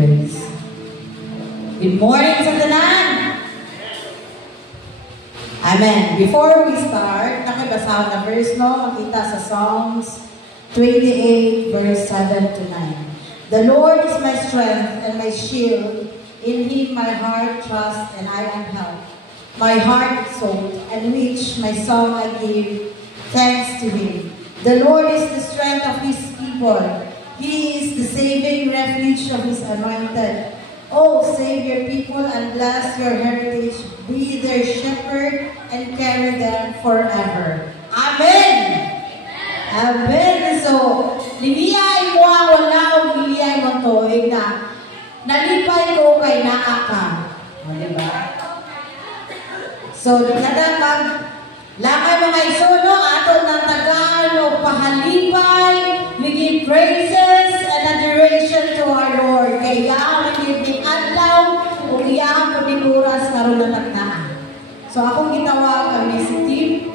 Praise. Good morning sa tanan! Amen. Before we start, nakibasa na verse no, makita sa Psalms 28 verse 7 to 9. The Lord is my strength and my shield. In Him my heart trusts and I am helped. My heart exalts and which my song I give thanks to Him. The Lord is the strength of His people. He is the saving refuge of His anointed. Oh, save your people and bless your heritage. Be their shepherd and carry them forever. Amen! Amen! So, libiyay mo ang wala o libiyay mo to, na nalipay ko kay naaka. O, diba? So, nadamag, lakay mga isuno, ato ng tagal o pahalipay, we give praises and adoration to our Lord. Kaya, we give adlaw, o iyang pagdikuras karon na tagnaan. So, akong gitawag ang si Tim.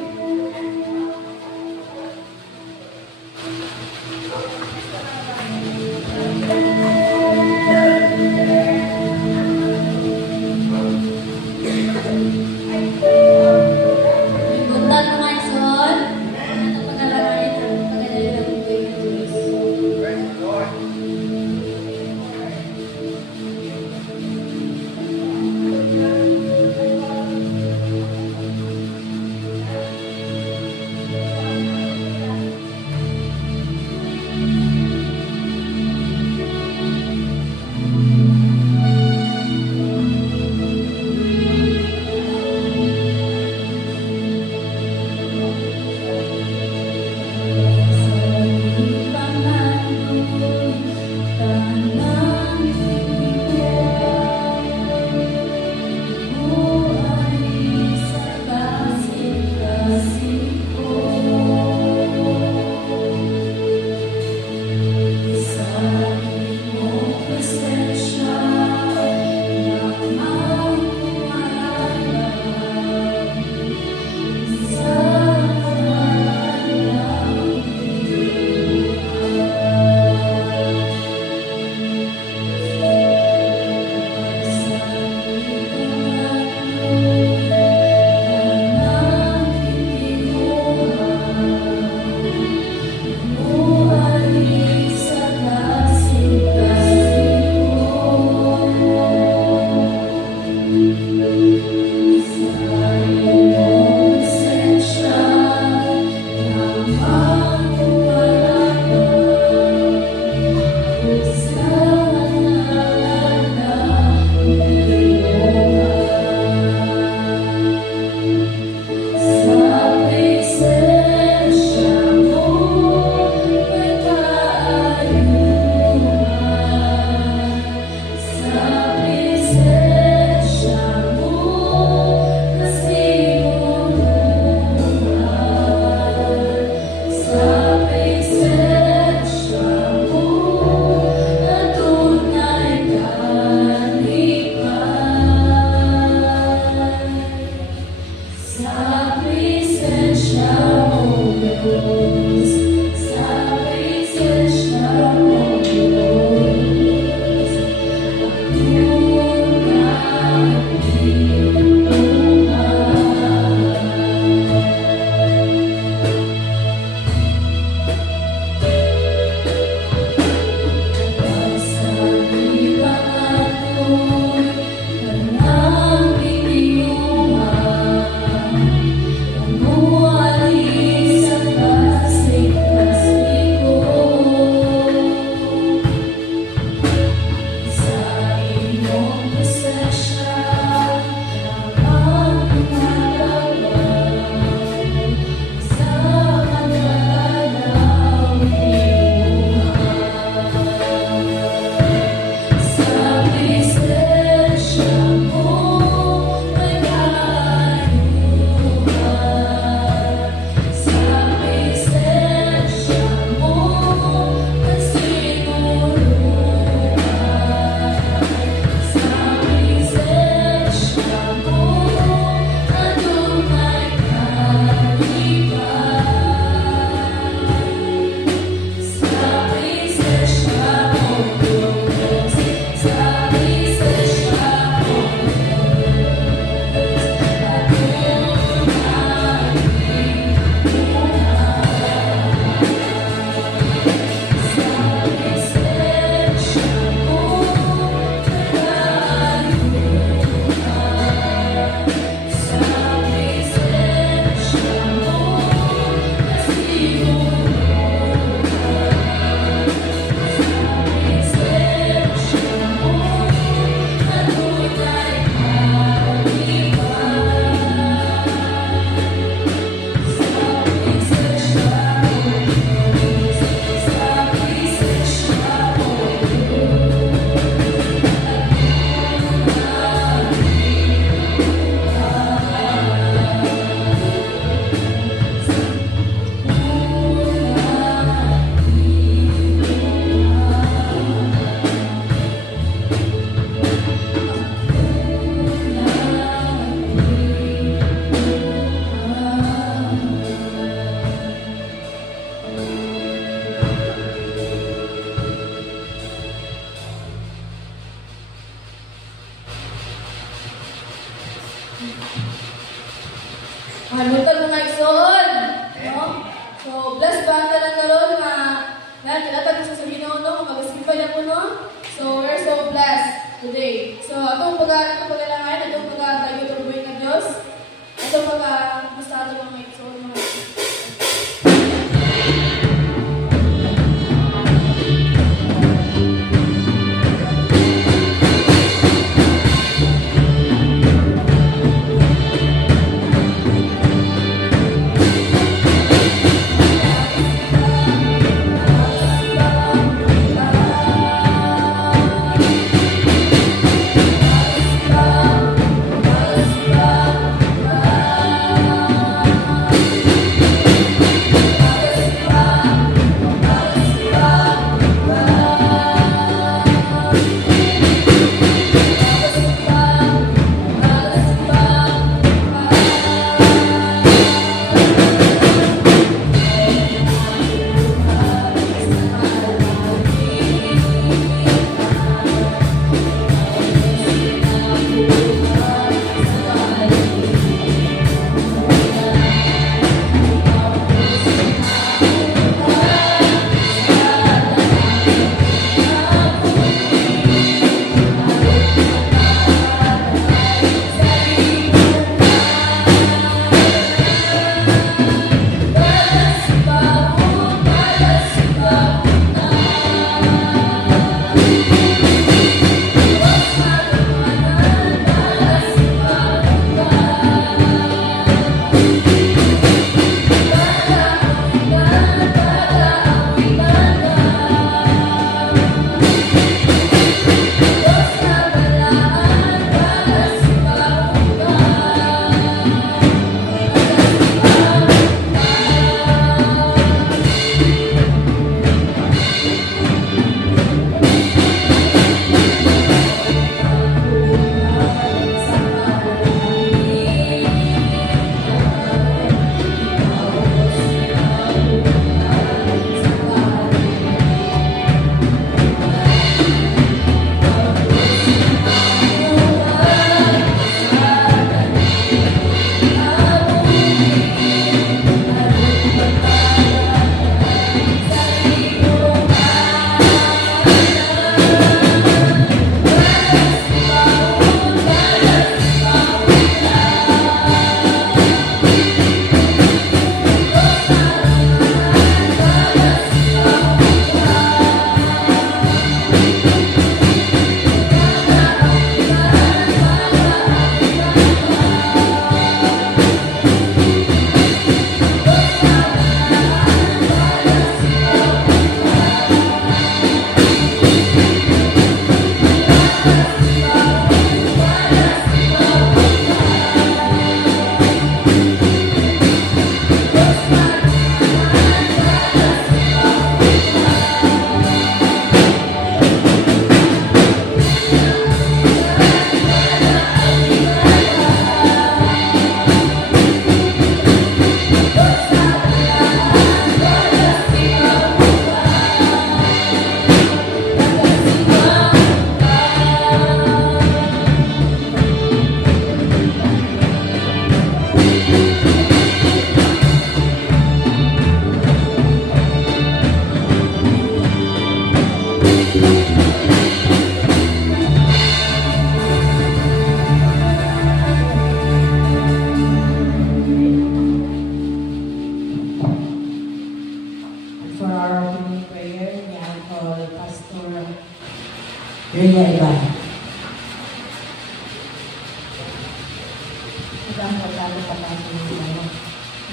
Halutan mo nga igsoon. No? So, bless ba ang talang karoon nga tinatag sa Ginoo no? Mag-askipay na po no? So, we're so blessed today. So, atong pag-alangan, atong pag-tayo tuloy na Diyos, atong pag-basta atong mga igsoon mga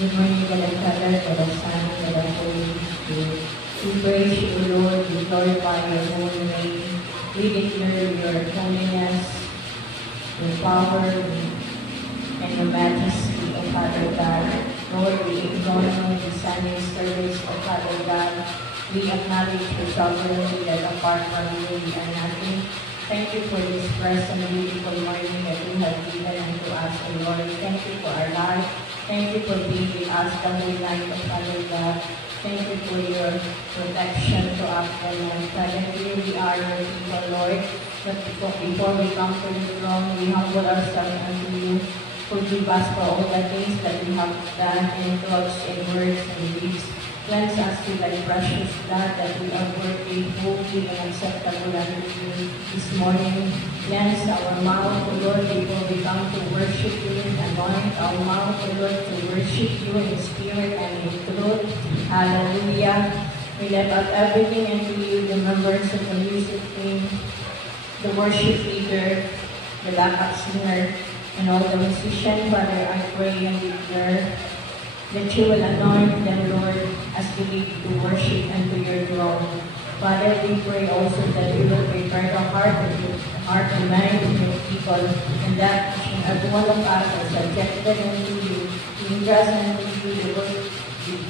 Good morning, Father, Father, Son, Father, Holy Spirit. We praise you, Lord. We glorify your holy name. We declare your holiness, your power, and your majesty, O Father God. Lord, we acknowledge the Sunday service, O Father God. We acknowledge your sovereignty that apart from you, we are nothing. Thank you for this fresh and beautiful morning that you have given unto us, O Lord. Thank you for our life. Thank you for being with us the whole night, O Father God. Thank you for your protection to us, O Lord. Father, here we are, your people, Lord. But before we come to the throne, we humble ourselves unto you. Forgive us for all the things that we have done in thoughts, in words, and deeds. Cleanse us with thy precious blood, that we are worthy, holy, and acceptable unto you this morning. Cleanse our mouth, O Lord, before we come to worship you. Anoint our mouth, O Lord, to worship you in spirit and in truth. Hallelujah. We lift up everything unto you, the members of the music team, the worship leader, the backup singer, and all the musicians. Father, I pray and declare that you will anoint them, Lord, as we lead to worship and to your throne. Father, we pray also that you will prepare the heart and mind of your people, and that each and every one of us are subjected unto you, to entrust unto you the word,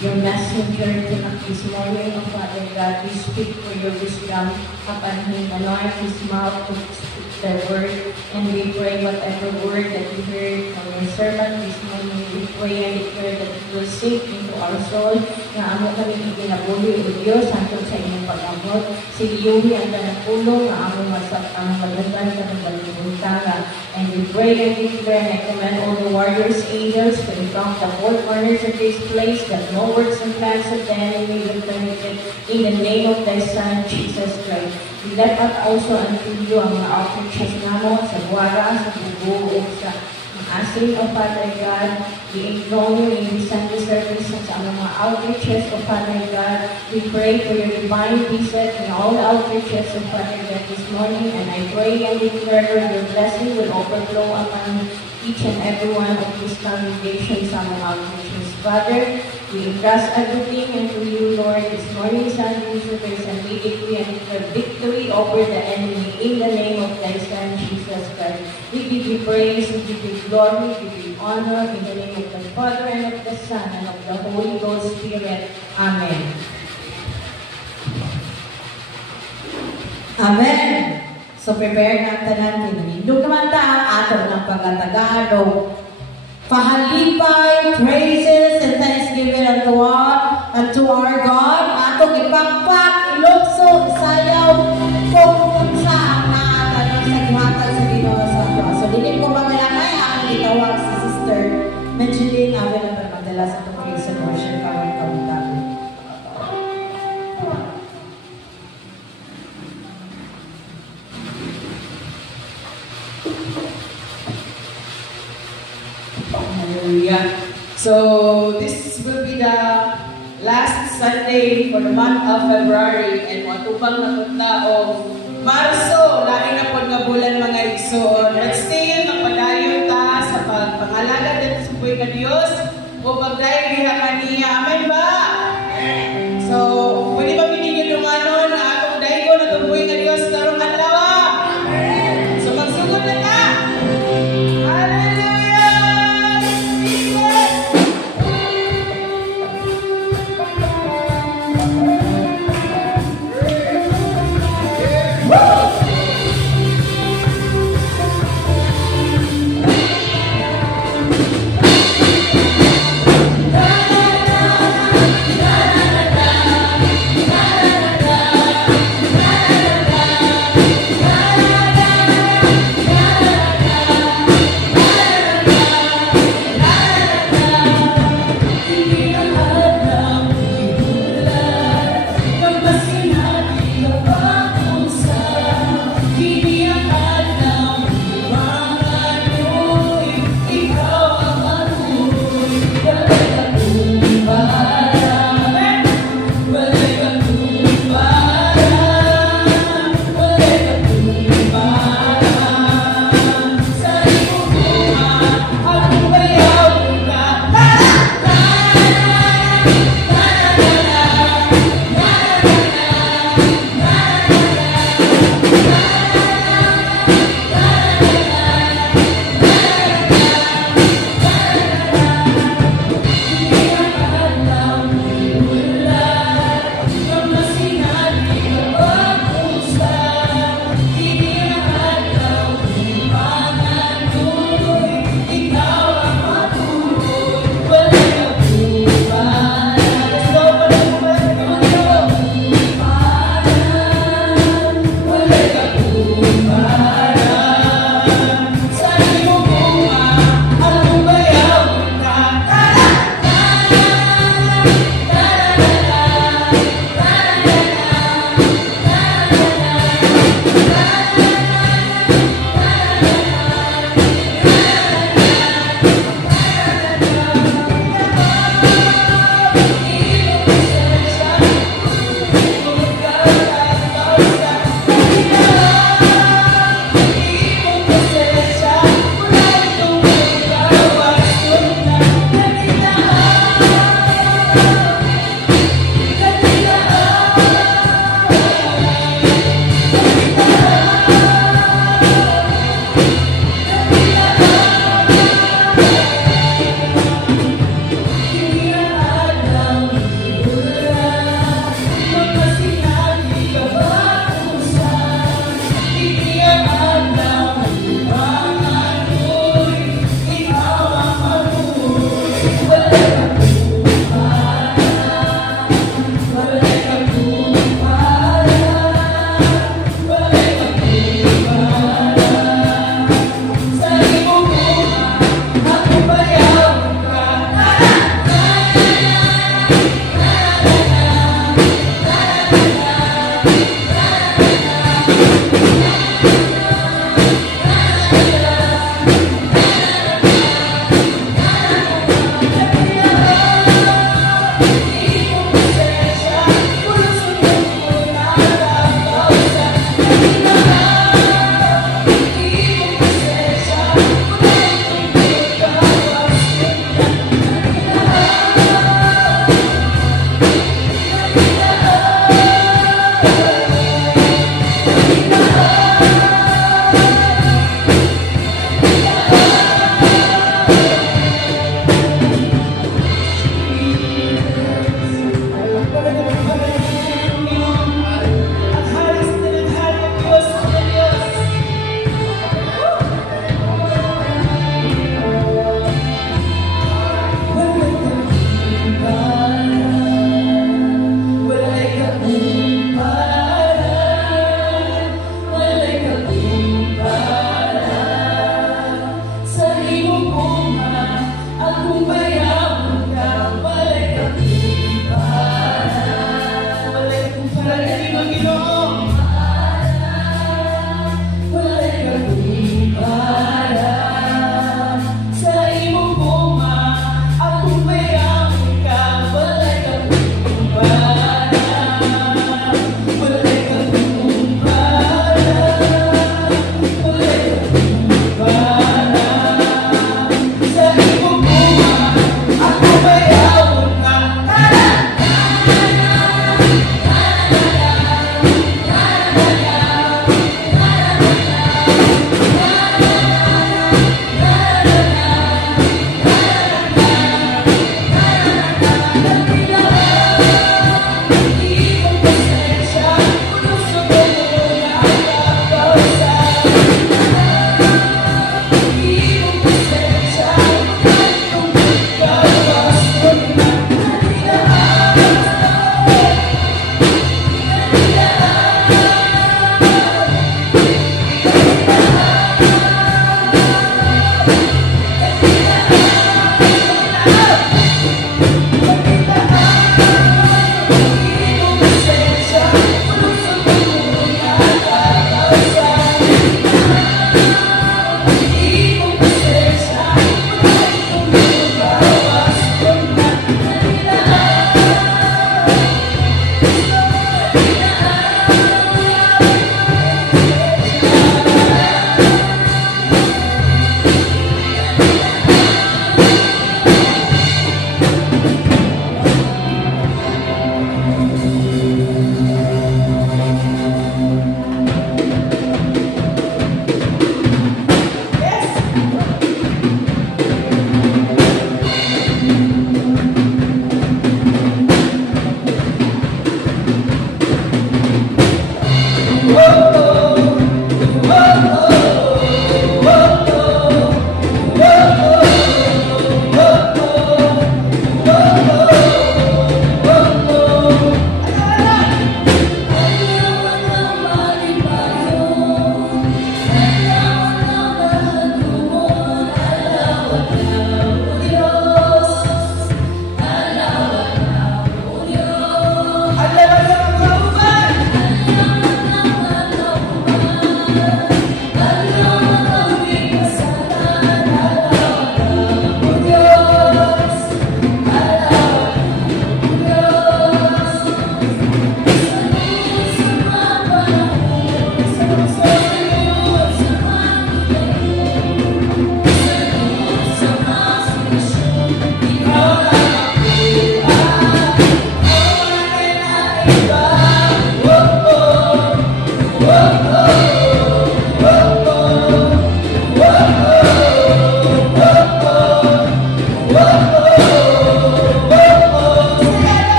your messenger tonight this morning, O Father God. We speak for your wisdom upon him. Anoint his mouth to speak the word, and we pray whatever word that you heard from your servant this morning, we pray and declare that it will sink into our soul, na amo kami ikinabuhi o Diyos, hangtod sa inyong pag-amot. Siliyuhi ang tanapulong, na amo ang magandang sa pagbalibuntaga. And we pray and declare and I command all the warriors, angels, to encamp the four corners of this place, that no works and plans of the enemy will permit it. In the name of thy Son, Jesus Christ. We lift up also unto you ang mga outreaches namo sa Buara, sa Bugo, sa Asin, O Father God. We enthrone you in the Sunday service sa mga outreaches, O Father God. We pray for your divine visit in all the outreaches, O Father God, this morning. And I pray and declare your blessing will overflow upon each and every one of these congregations sa mga outreaches. Father, we entrust everything unto you, Lord, this morning, Sunday service, and we decree and declare victory over the enemy in the name of thy Son, Jesus Christ. We give you praise, we give you glory, we give you honor in the name of the Father and of the Son and of the Holy Ghost Spirit. Amen. Amen. So prepare na tanan din. Hindu kamanta ang ato ng pagkatagalog. Pahalipay, praises, and thanksgiving unto our God. Ato ipakpak, ilokso, isayaw, kung sa ang naatanong sa gihatag sa Ginoo sa ato. So dili ko mamalangay ang itawag si Sister Menchilin, amin na magdala sa itong praise and worship kawin kamutan. Hallelujah. So this will be the last Sunday for the month of February, and matubang na punta o Marso, lain na po nga bulan mga igsoon. But still, magpadayon ta sa pagpangalaga dito sa buhay ka Diyos o pagdahil diha kaniya. Amen ba? So, pwede ba binigyan yung ano na atong daigo na itong buhay ka Diyos karong adlaw? So, magsugod na ta! Hallelujah!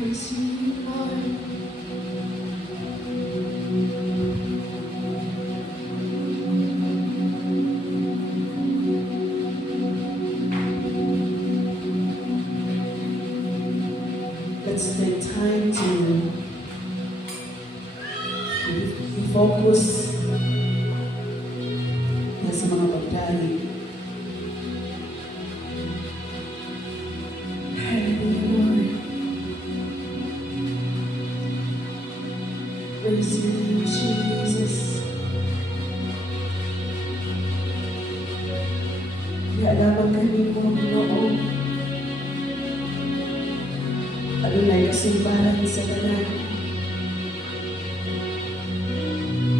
Praise you, Lord. Let's take time to focus na sa mga pagdali. Hallelujah, Lord. Praise you, Jesus. Ialaman kami po, Panginoon. Adunay kasimbahan sa tanan.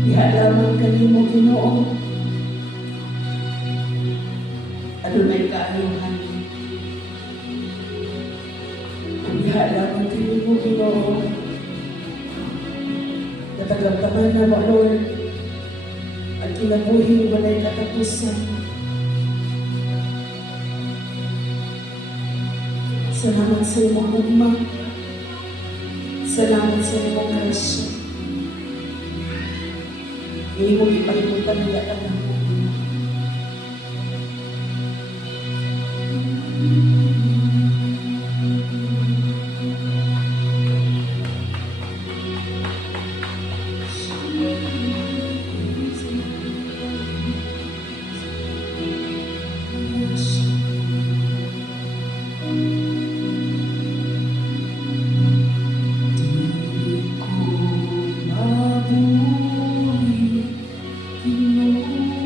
Ihalaman kanimo Ginoo. Adunay kaayuhan. Ihalaman kanimo Ginoo. Katagaptaman na mo, Lord. At kinabuhi walay katapusan. Salamat sa iyong ugma. Salamat sa iyong grasya. Hindi mo ipalimutan niya ka lang. Di ko mabuhay, Ginoo.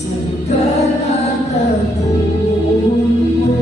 Sa lugar na tapuin mo.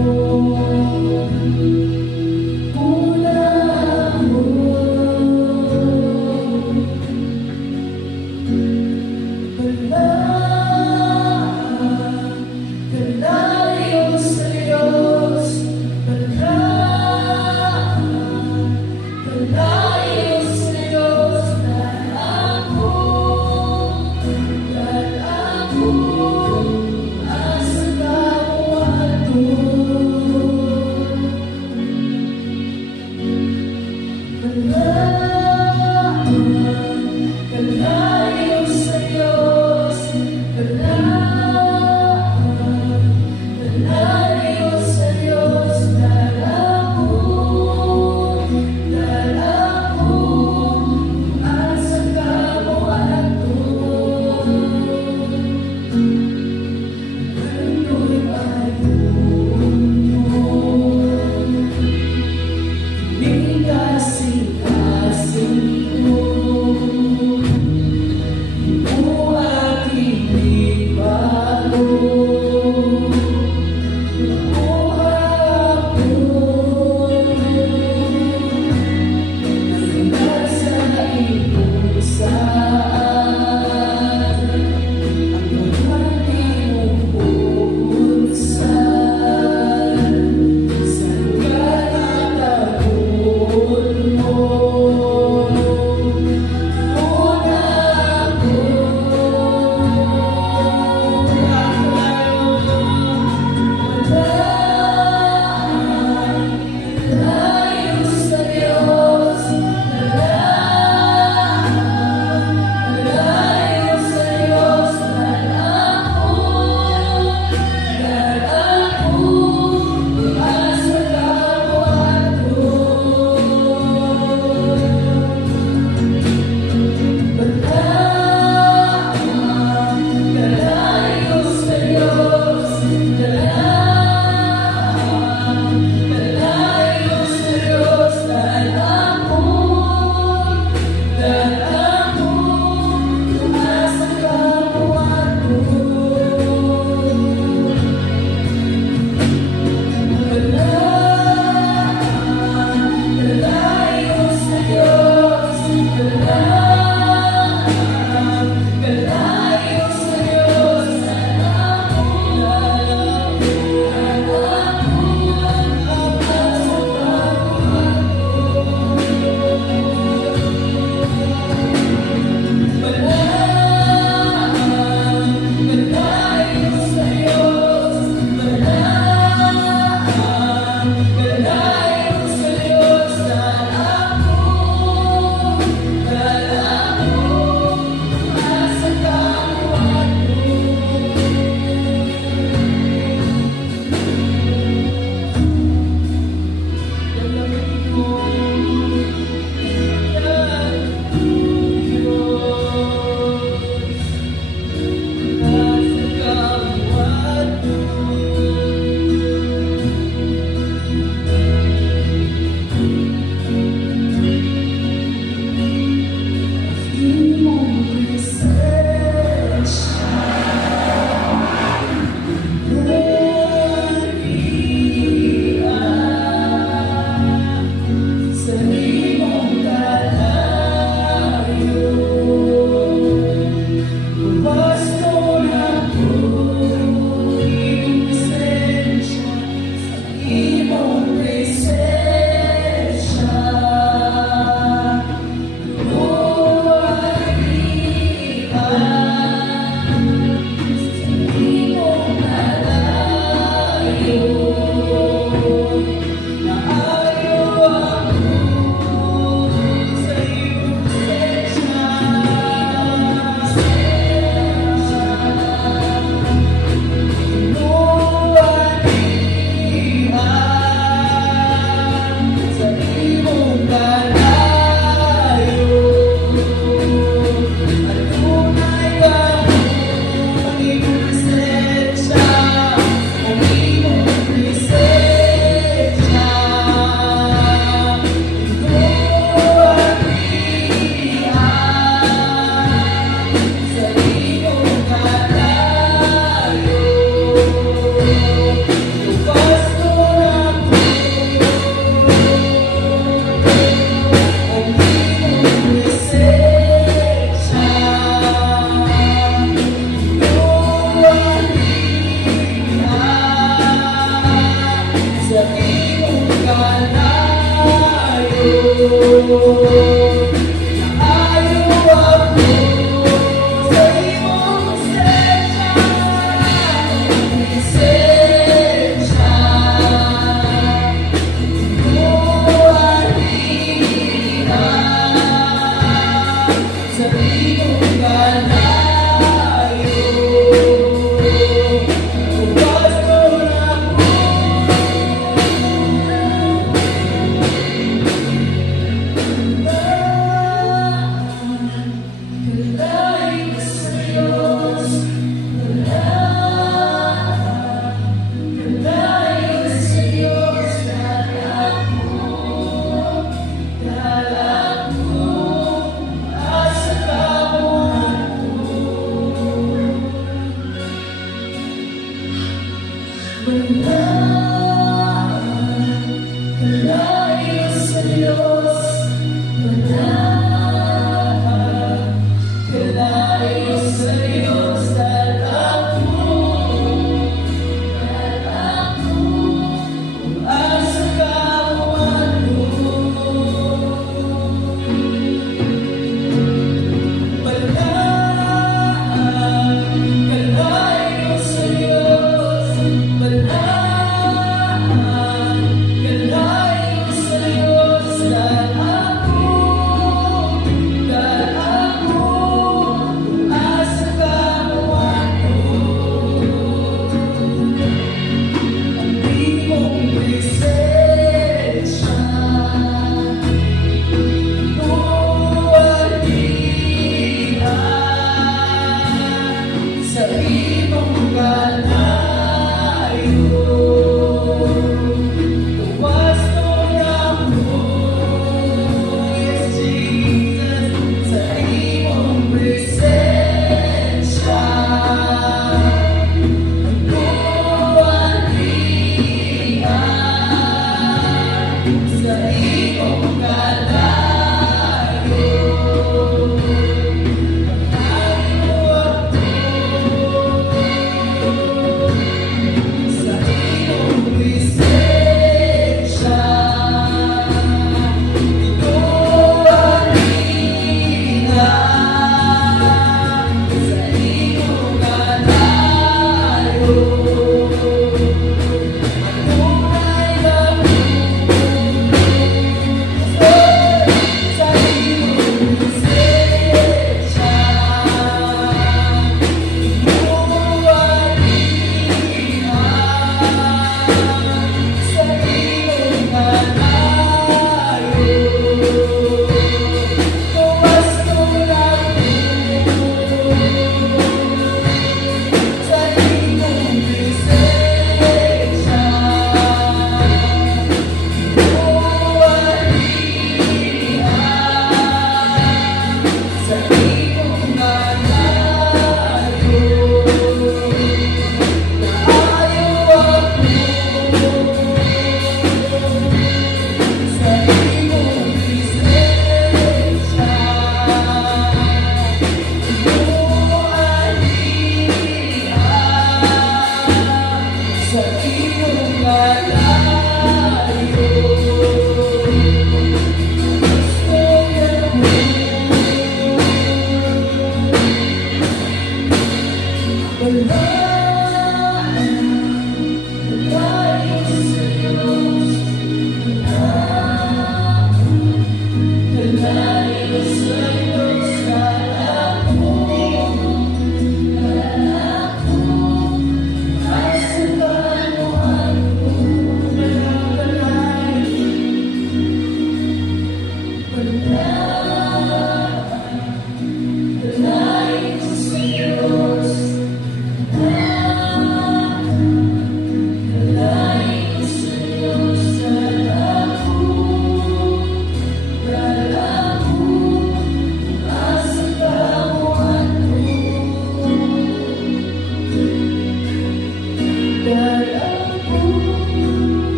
The night is yours.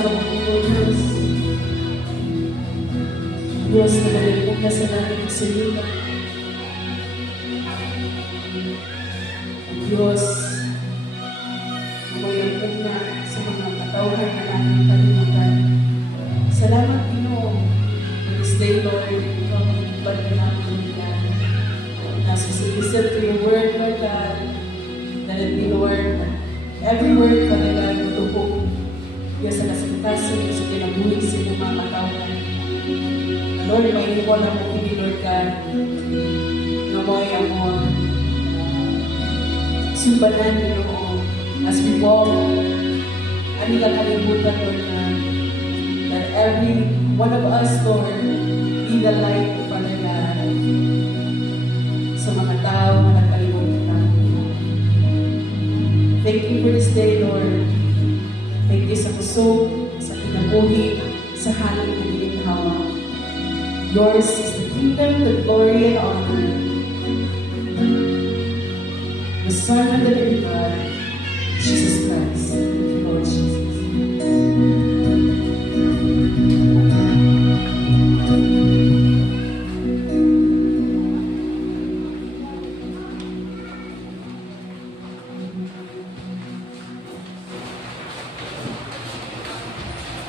Panginoon Diyos. Diyos na nalipog na sa namin silika. Diyos, mayroon na sa mga katauhan na namin kalimutan. Salamat, Pinoon. This day, Lord, ikaw ang ibad na namin na listen to your word, Lord God, that it be, Lord, every word, Father God, matupok. Yes, sa kasintasin, sa kinabuhi, sa inyong mga katauhan. Lord, may iwan ang muli, Lord God, na mo'y ang mga sumbanan niyo as we walk. Ano lang kalimutan, Lord God, that every one of us, Lord, be the light, Father God, sa mga tao na nagkalimutan. Thank you for this day, Lord. Thank you sa puso, sa kinabuhi, sa halong na ginhawa. Yours is the kingdom, the glory, and honor. The Son of the living God, Jesus Christ, Lord Jesus.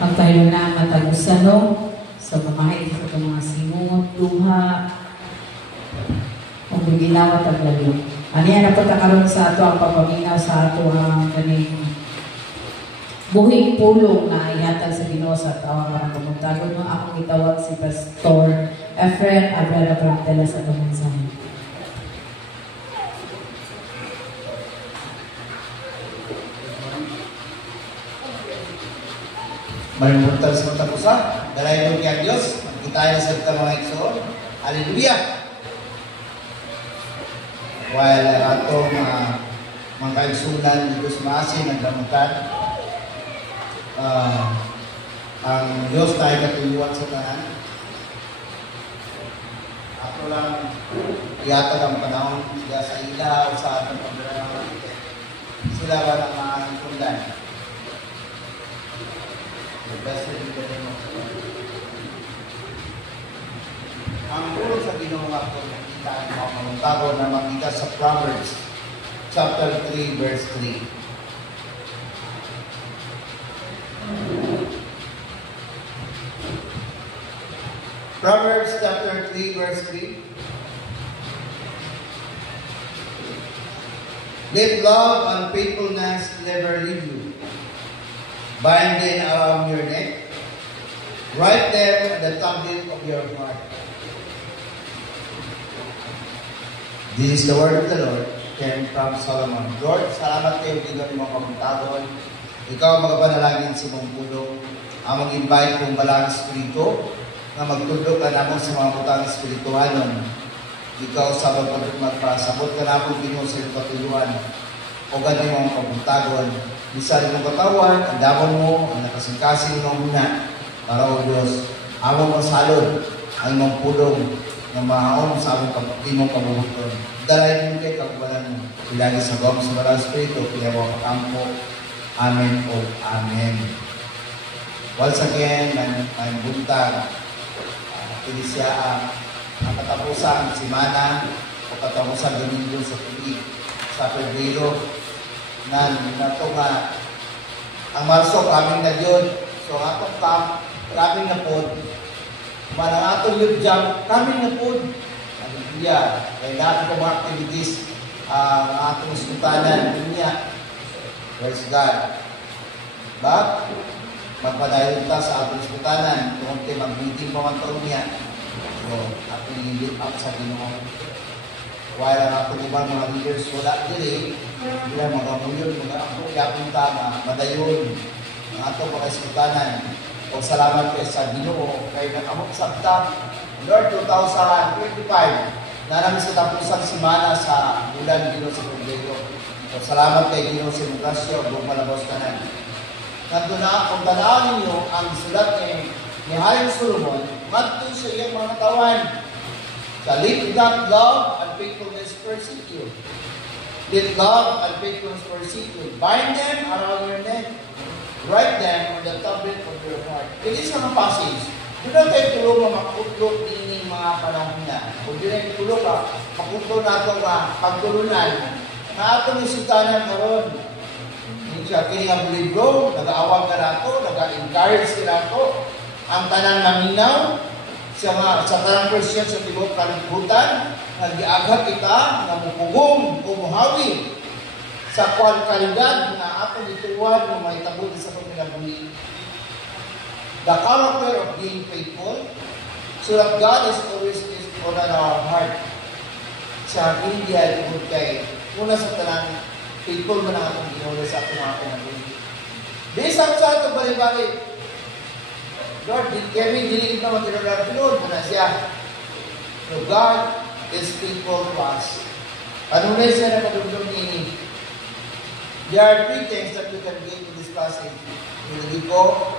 Ang tayo na matagusan, no? Sa pamahit sa mga simot, luha, kung biginawa taglayo. Ano yan na pagkakaroon sa ato ang papaminaw sa ato ang kaning buhing pulong na ihatag sa Ginoo sa tawag ng pagmuntagon. No? Akong itawag si Pastor Efren Abrera Prantela sa kamunsahan. Malimutang sa matapusan. Dalayan mo kaya Diyos. Magkitayan sa kita mga iksoon. Hallelujah! While atong mga kaigsunan dito sa maasin, naglamutan, ang Diyos tayo katuluan sa tanan. Ako lang iyatag ang panahon sila sa ilaw sa atong pagdalaman. Sila ba ng mga tundan? Ang puro sa Ginoo nga po nakita ang mga manuntago na makita sa Proverbs chapter 3 verse 3. Proverbs chapter 3 verse 3. Let love and faithfulness never leave you. Bind them around your neck. Write them on the tablet of your heart. This is the word of the Lord, came from Solomon. Lord, salamat kayo dito ng mga kamuntagon. Ikaw magapanalangin sa mong pulong. Ang mag-invite kong balang espiritu na magtulog ka naman sa mga butang espirituanon. Ikaw sa magpasabot ka naman Ginoo sa iyong katuluan. O ganun mong kamuntagon. Bisan mong katawan, ang damon mo, ang nakasingkasing mong muna. Para o Diyos, among masalod ang mong pulong ng mahaon sa among imong kabubuton. Dalayan mo kay kagubalan mo. Ilagi sa gawang sa Malang Espiritu, kaya mo kakampo. Amen o Amen. Once again, may buntag. Pinisya ang katapusan simana o katapusan Domingo sa tuig sa Pebrero na ito nga ang Marso kaming na yun. So atong kaming na po manang atong youth jam kaming na po. Hallelujah. Kaya natin po mga activities ang atong sultanan niya. Praise God. But magpadayon ta sa atong sultanan kung mag-meeting pa man taon niya. So atong i-lift up sa Ginoo. While ang atong ibang mga leaders wala dili, sila mga muyon, mga ako yapon tama, madayon ang atong mga sultanan. O salamat kayo sa Ginoo kay nakamot sabta Lord 2025 na namin sa tapusang simana sa bulan Ginoo sa Pebrero. O salamat kay Ginoo sa Imugrasyo buong malabos kanan. Nandun na, kung tanaan ninyo ang sulat ni Hayong Solomon, nandun sa iyang mga tawan. Let not love and faithfulness persecute you. Let love and faithfulness persecute you. Bind them around your neck. Write them on the tablet of your heart. It is mga passage. Doon na tayo tulong na makutlog din mga panahon na. Kung doon na tulong ka, makutlog na ito nga pagtulunan na ito may sutanan karon. Hindi siya kiningang libro, nag-aawag ka na ito, nag-encourage ka na ito. Ang tanan maminaw, sa tanang Christian sa tibok kalibutan, nag-iaghat kita, na mupugong o muhawi sa kalidad na atong ituwan na may tabot sa pagkinabuhi. The character of being faithful, so that God is always on our heart. Sa hindi ay tungkol kay, una sa tanan, faithful mo na atong ginuli sa atong mga pinabuhi. Based on sa itong bali-bali, Lord, kami dinig naman tinulad mo na siya. So God is faithful to us. Ano na siya na kadugdog ini? There are three things that we can gain in this passage. Hindi ko,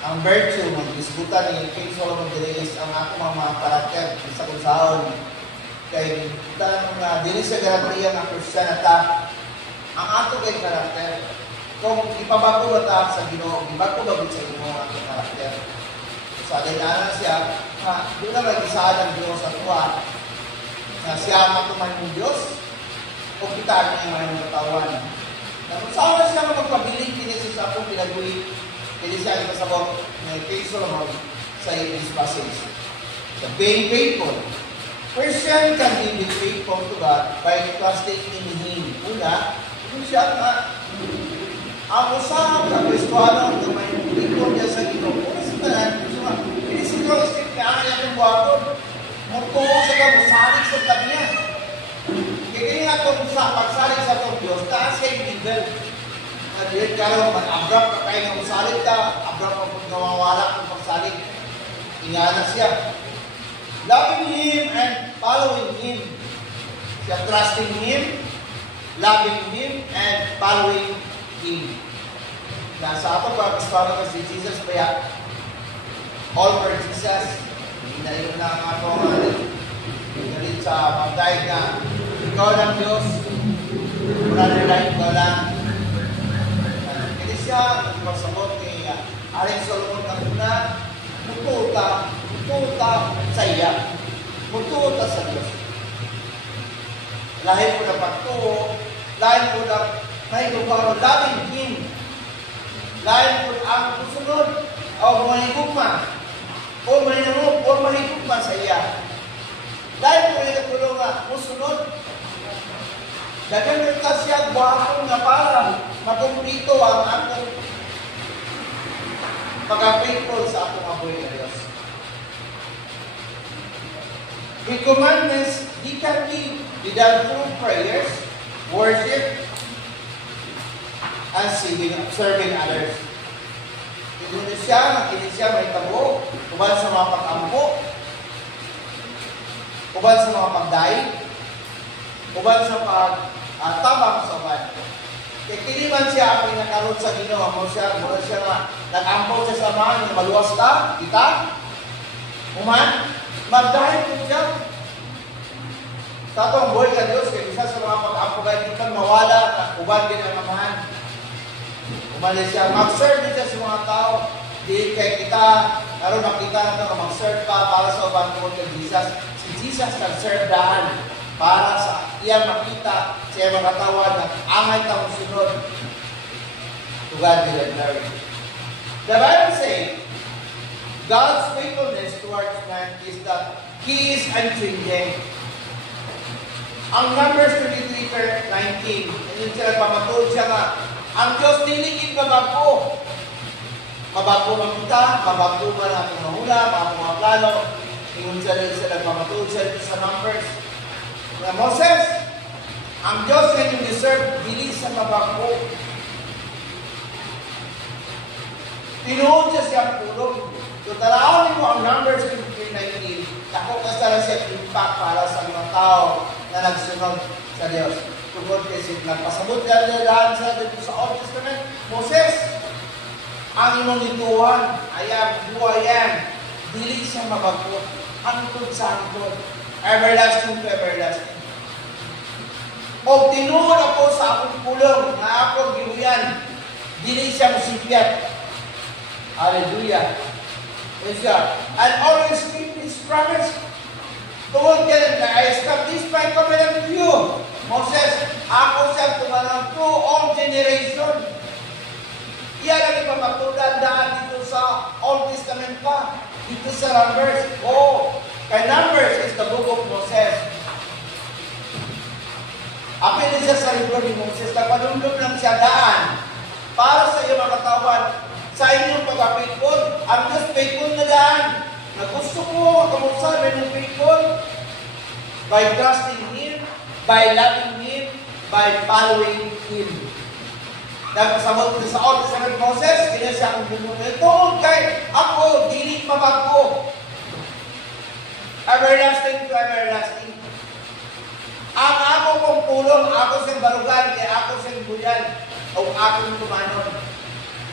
ang virtue, mag-diskutan ni King Solomon Direis, ang ako mga karakter sa kunsahon. Kaya tanong na, dili sa garantiya ng Christianata, ang ato kay karakter. Kung ipabago ba ta sa Ginoo, ibago ba sa Ginoo ang karakter? Sa dinaanan siya, doon na mag-isaan ang Diyos sa tuwa, na siya matuman ng Diyos, o kita niya mayroong katawan. Saan siya magpabiling kinesis sa akong pinaguli, kaya siya ang kasabot ng King Solomon sa this passage. So, being faithful. Christian can be faithful to God by trusting in Him. Una, kung siya ang usahan ka, Kristuano, na may faithful niya sa Ginoo. Kung sa tanan, ini si Diyos, kaya niya ng buhaton. Magtuho sa ka, musalig sa tabi niya. Kaya nga itong pagsalig sa itong Diyos, taas kayo level. Dahil karo, mag-abrap ka kayo ng musalig ka, abrap ka kung nawawala kung pagsalig. Ingana siya. Loving Him and following Him. Siya trusting Him, loving Him, and following Him. Nasa ato pa, kasama ka si Jesus kaya all for Jesus. Hindi na yun na ang ato galit sa pagdahig na ikaw lang Diyos, wala nila ikaw lang. Hindi siya magsabot ni Aring Solomon ng una, mututa sa iya, mututa sa Diyos. Lahin mo na pagtuo, lahin mo na may guparo, loving Him. Lahin mo ang susunod, o manigugma, o manigugma sa iya. Lahin mo yung natulong nga, musunod. Dagan ka siya, buhakong na para makumplito ang atong pag-faithful sa atong apoy na Diyos. The commandments, di can be without through prayers, worship, and serving others. Hindi siya, makinig siya, may tabo, kubal sa mga pag-ampo, kubal sa mga pagdaig, kubal sa pag-tabang sa uban. Kaya kiniman siya ang pinakarot sa Ginoo, mula siya nga, nag-ampaw siya sa mga, maluwas ka, kita, uman, magdahil ko siya. Sa itong buhay ka Diyos, kaya isa sa mga pag-ampugay, di kang mawala, na uban din ang mamahan. Umalis siya, mag-serve din siya sa mga tao. Di kay kita, naroon nakita na mag-serve ka para sa uban tungkol kay Jesus. Si Jesus nag-serve daan para sa iyang makita sa iyang makatawan na angay taong sunod. To God be the glory. The Bible says, God's faithfulness towards man is that He is unchanging. Ang Numbers 23:19, yun siya nagpamatuod siya nga, ang Diyos niligid mabago. Mabago man kita, mabago man ating mahula, mabago mga plano. Yun siya nagpamatuod siya sa Numbers. Na Moses, ang Diyos na yung deserve, bilis sa mabago. Tinuod siya siyang pulong. So, taraon mo ang Numbers 23:19, ako kasara siya impact para sa mga tao na nagsunod sa Diyos. Tungkol kasi nagpasabot dahil sa Old Testament, Moses, ang imong ituan, ayam, buhayan, dili sa mabago, hangtod sa hangtod, everlasting to everlasting. O tinuod ako sa akong pulong na akong gihuyan, Dili siya musipyat. Hallelujah. Yes, God. And always keep His promise. Tungod ka na, I establish my covenant with you. Moses, ako siya tumanang to all generation. Iyan ang ipapatulan daan dito sa Old Testament pa. Dito sa Numbers. Kay Numbers is the book of Moses. Apil siya sa libro ni Moses. Nagpadundog lang siya daan para sa iyo makatawan sa inyong pag-faithful. Ang Diyos faithful na daan. Na gusto ko kamusta ng faithful by trusting Him, by loving Him, by following Him. Nagpasabot ko sa Old Testament Moses, kaya siya akong bumunin. Tungkol kay ako, dili mabago. Everlasting to everlasting. Ang ako kong pulong, ako siyang barugan, kaya ako siyang buyan, o akong tumanon.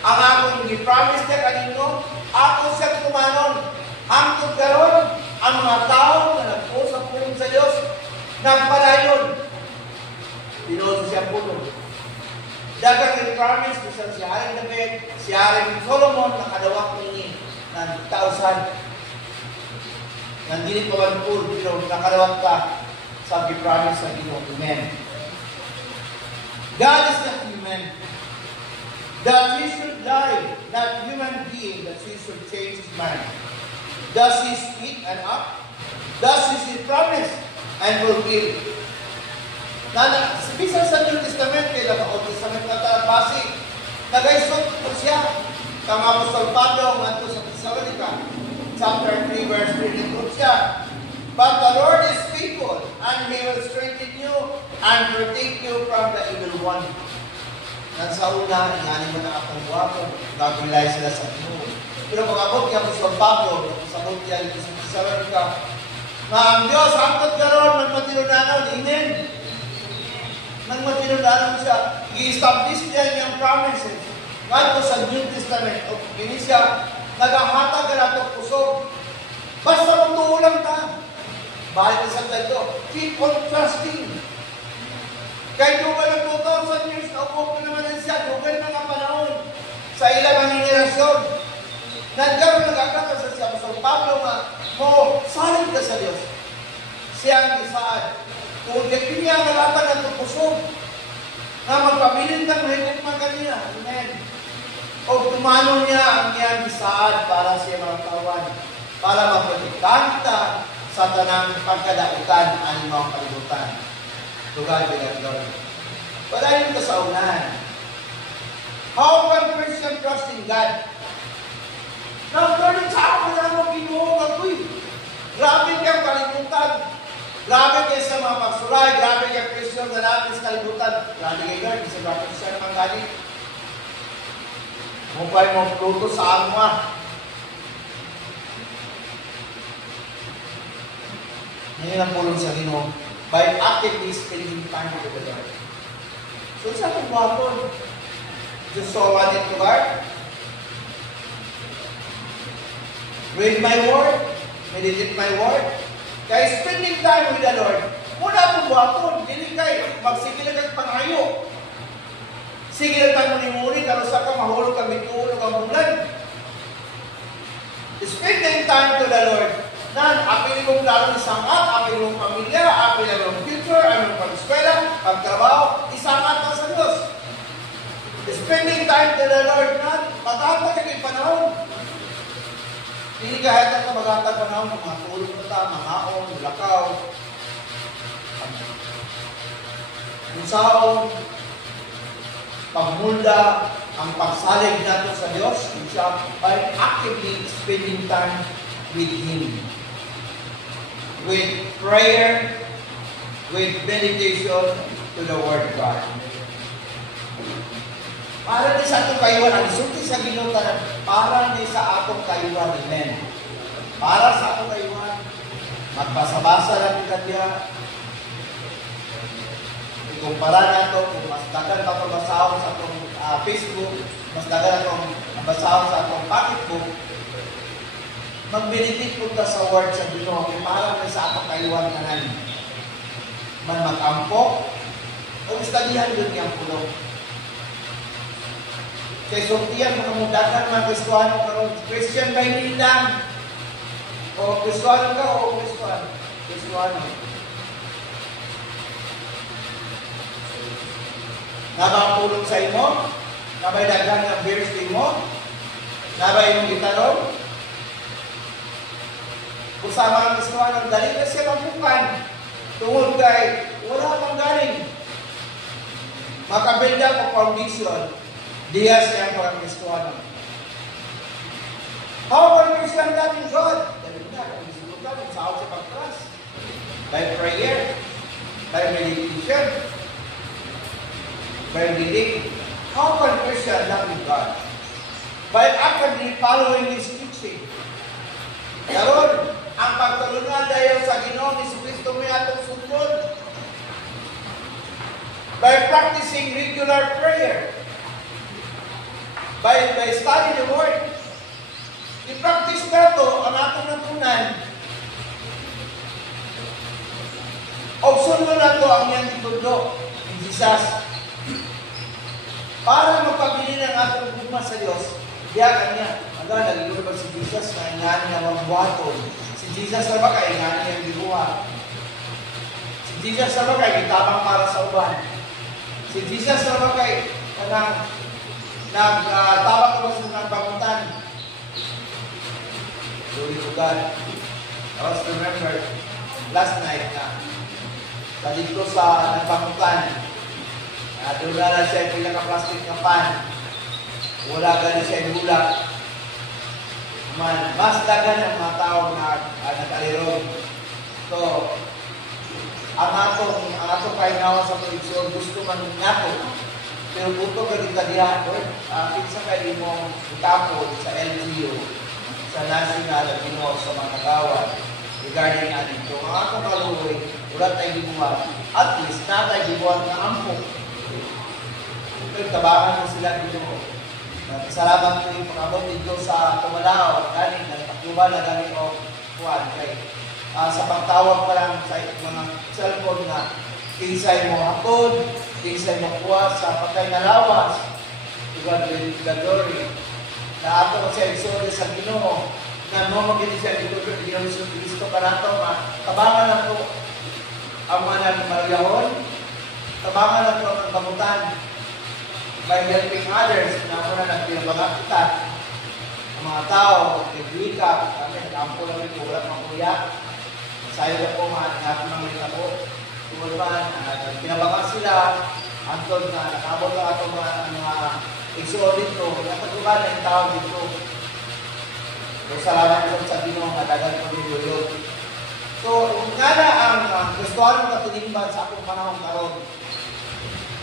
Ang akong i-promise niya kanino, ako siyang tumanon. Hangtod karon, ang mga tao na nagpusap pulong sa Diyos, nagpalayon. Pinoso siya pulong. Dagang i-promise ko siya Haring David, si Haring Solomon, nakadawak nini ng 1,000. Nandili pa man po, pero nakadawak ka sa i-promise sa Ginoo. Amen. God is not human. That He should die, not human being, that He should change His mind. Does He speak and act? Does He promise and fulfill? Bisa sa New Testament, kaya sa Old Testament na basi, nag-isot po siya. Kang Apostol Pablo, nganto sa Thessalonica, chapter 3, verse 3, nito siya. But the Lord is faithful, and He will strengthen you and protect you from the evil one. Nasa una, ingani mo na akong wapo, gagulay sila sa Ginoo. Pero pag-abot niya Apostol Pablo, sabot niya dito sa Thessalonica, na ang Diyos, hangtod karon nagmatinudanon, amen. Nagmatinudanon siya, i-establish niya niyang promises. Ngadto sa New Testament, o ini siya, naghahatag ka na itong pusog. Basta magtuo lang ta. Balik sa ito, keep on trusting. Kahit dugal ng 2,000 years, naupo ko naman siya, dugal mga panahon sa ilang henerasyon. Nagkaroon nag-akata sa siya, Pastor Pablo nga, mo, salit ka sa Diyos. Siyang isaad. Kung niya nagkata ng pusog, na magpabilin ng mahigugman kanina. Amen. O tumano niya ang iyang isaad para siya makatawan, para maprotektahan kita sa tanang pagkadautan ang mga kalibutan. Tugad bilang Lord. Padayon ka sa unahan. How can Christian trust in God? Now, Lord, sa ako na mo Ginoo ako'y. Grabe kang kalibutan. Grabe kayo sa mga pagsulay. Grabe kang Christian na natin sa kalibutan. Grabe kayo, Lord. Isa grabe siya naman galing. Mupay mo pluto sa angwa. Ngayon ang pulong sa Ginoo. By actively spending time with the Lord. So, sa kong wapon, just so I wanted to God. Read my word, meditate my word. Kaya spending time with the Lord, muna akong wapon, hindi kayo, magsigil na kang panghayo. Sige na tayo muni-muni, karo sa ka, mahulog kang mitulog ang bulan. Spending time to the Lord. Nan, apil mong lalo isangat, apil mong pamilya, apil mong future, apil mong pag-eskwela, pag-trabaho, isangat ka sa Diyos. Spending time to the Lord, nan, matatag ang panahon. Hindi kahit na magatag panahon ng mga tulog na ta, mangaon, lakaw, kunsaon, pagmulda, ang pagsalig natin sa Diyos, siya by actively spending time with Him. With prayer, with meditation to the Word of God. Para ni sa atong kayuan, ang sulti sa Ginoo para ni sa atong kayuan, amen. Para sa atong kayuan, magbasa-basa lang kanya. Ikumpara na ito, kung mas dagan pa pabasahon sa atong Facebook, mas dagan atong basahon sa atong pocketbook, mag-meditate po ka sa word sa Ginoo, para ni sa atong kayuan kanan. Man mag-ampok, o istadihan doon niyang pulong. Kay sultiyan mga mudakan mga Kristohano karon Christian by name lang. O Kristohano ka o Kristohano? Kristohano. Nabapulong sa imo? Nabay daghan ng beers mo? Nabay imong gitaron? Kusama ang Kristohano, dali na siya mabukan. Tungod kay wala pang galing. Makabilda ko foundation, diya siya ang Kristohano. How can Christian loving God? Dali na, kung isunugan, kung saan siya pag-trust. By prayer, by meditation, by reading. How can Christian loving God? By actively following His teaching. Karon, ang pagtulungan dahil sa Ginoong Jesucristo may atong sundod. By practicing regular prayer. By studying the Word. I-practice na ito ang atong natunan. O sunod na ito ang iyang titulo ni Jesus. Para magpabili ng atong gugma sa Diyos, diya kanya. Aga, nagigulog si Jesus na ingani na magbuhaton. Si Jesus na ba kay ingani ang bibuhat? Si Jesus na ba kay itabang para sa uban? Si Jesus na ba kay nagtabang ko sa nagbangutan? Glory to God. I was remember last night na dito sa nagbangutan, doon na siya yung pinaka-plastic na pan. Wala gani siya yung bulak. Mas dagan ang mga tao na nakalirong. So, ang atong kainawa sa proyeksyon, gusto man nato. Pero buto ka rin kadihan, Lord. Kinsa kayo mong itapon sa LGU, sa national at sa mga kagawan regarding anin. So, ang atong kaluoy, wala tayo gibuhat. At least, na tayo gibuhat na ampo. Tabangan mo sila dito. Salamat po yung pag-abot dito sa Tumalao. Galing, nagpatuba na galing o kuwan. Sa pagtawag pa lang sa mga cellphone na kinsay mo hapon, kinsay mo kuwa sa patay na lawas. God will the glory. Na ato sa Exodus sa Ginoo, na no magiging siya dito sa Ginoo sa Kristo ka nato, tabangan na po ang mga nagmariyahon, tabangan na po ang kamutan by helping others na muna nagpinabangat kita. Ang mga tao, nag-wika, kami nag-ampo namin kung wala mga kuya. Sayo na po, natin ng mga po. Tungkol ba, pinabangat sila, antod na nakabot na ato mga exodit ko, nataguban na yung tao dito. So, salamat po sa Ginoo, madagan ko dito yun. So, nga na ang gustuhan ng katinimban sa akong panahon karon.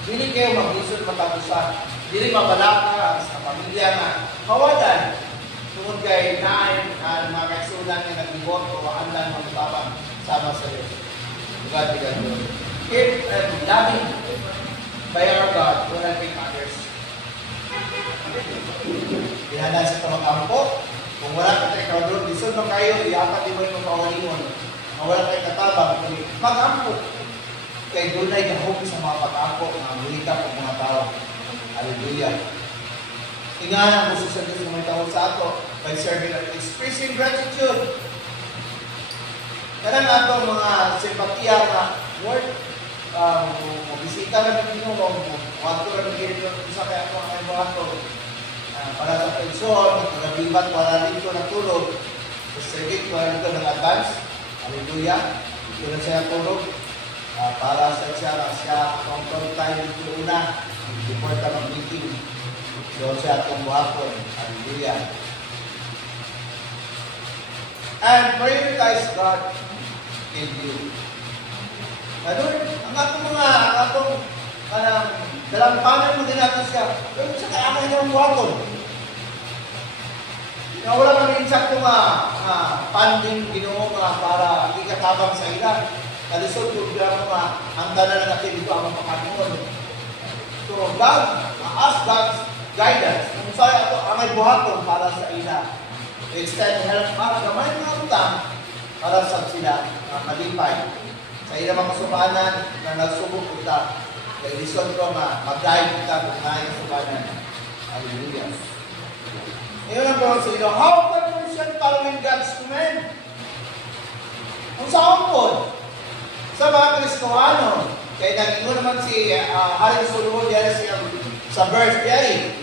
Dili kayo mag-isod matagusan. Dili mabalaka sa pamilya na kawalan. Tungod kay naay mga kaisunan na nag-ibot o andan magtabang sama sa Diyos. God be God. Keep loving by our God to helping others. Pinahanan sa tamang ampo. Kung wala ka tayo doon, isod mo kayo, iapat mo yung kawalingon. Kung wala tayo katabang, mag-ampo. Kay dunay kahog sa mga pag-ako na mulika ng mga tao. Hallelujah. Tingnan ang gusto sa Diyos na may tawag sa ato by serving and expressing gratitude. Kaya nga ito mga simpatiya na Lord, mabisita na ng Ginoo, wato na ng Ginoo sa kaya ito ang mga ito. Para sa pensyon, nagbibat, wala dito natulog. Sige, wala dito ng advance. Hallelujah. Ito na siya tulog. Para sa siya control tayo dito una before tayo mag-meeting. So siya itong buhapon. Hallelujah. And prioritize God in you. Lord, ang atong dalampanan mo din natin siya. Pero sa kaya kayo ng buhaton. Wala kami insakto funding Ginoo para ikatabang sa ilan. Kalisod ko bigla mo handa na natin dito ang mapakanon. So, God, ask God's guidance. Kung sa'yo ito, ang may buhaton para sa ina. Extend help para gamay mga utang para sa sila malipay. Sa ina mga subanan na nagsubok kita, kay lison ko mag-guide kita kung na yung subanan. Hallelujah. Ngayon ang po sa inyo, how can a Christian following God's command? Kung saan po? Sa mga Kristohano, kaya naging naman si Haring Solomon diyan sa verse diyan.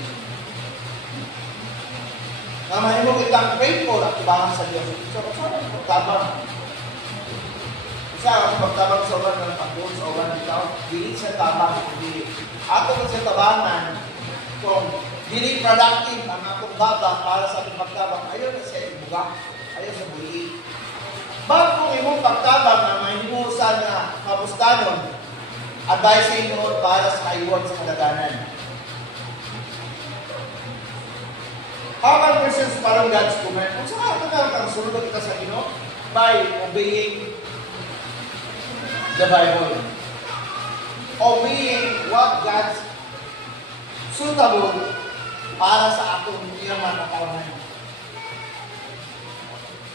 Na mahimo kitang faithful at ibangan sa Diyos. So, kung saan ang pagtabang? Isa ang pagtabang sa uban ng pagbuon sa uban ikaw, dili sa tabang. Ato kung sa tabangan, kung dili productive ang akong baba para sa ating pagtabang, ayaw na siya ibuga, ayaw sa buli. Ba't kung imong pagtabang na mahimusan na kapustanon, advice sa inyo para sa kaiwan sa kadaganan. How can Christians follow God's command? Kung saan ito na ang sunod kita sa inyo? By obeying the Bible. Obeying what God's suitable para sa atong iyang matatawanan.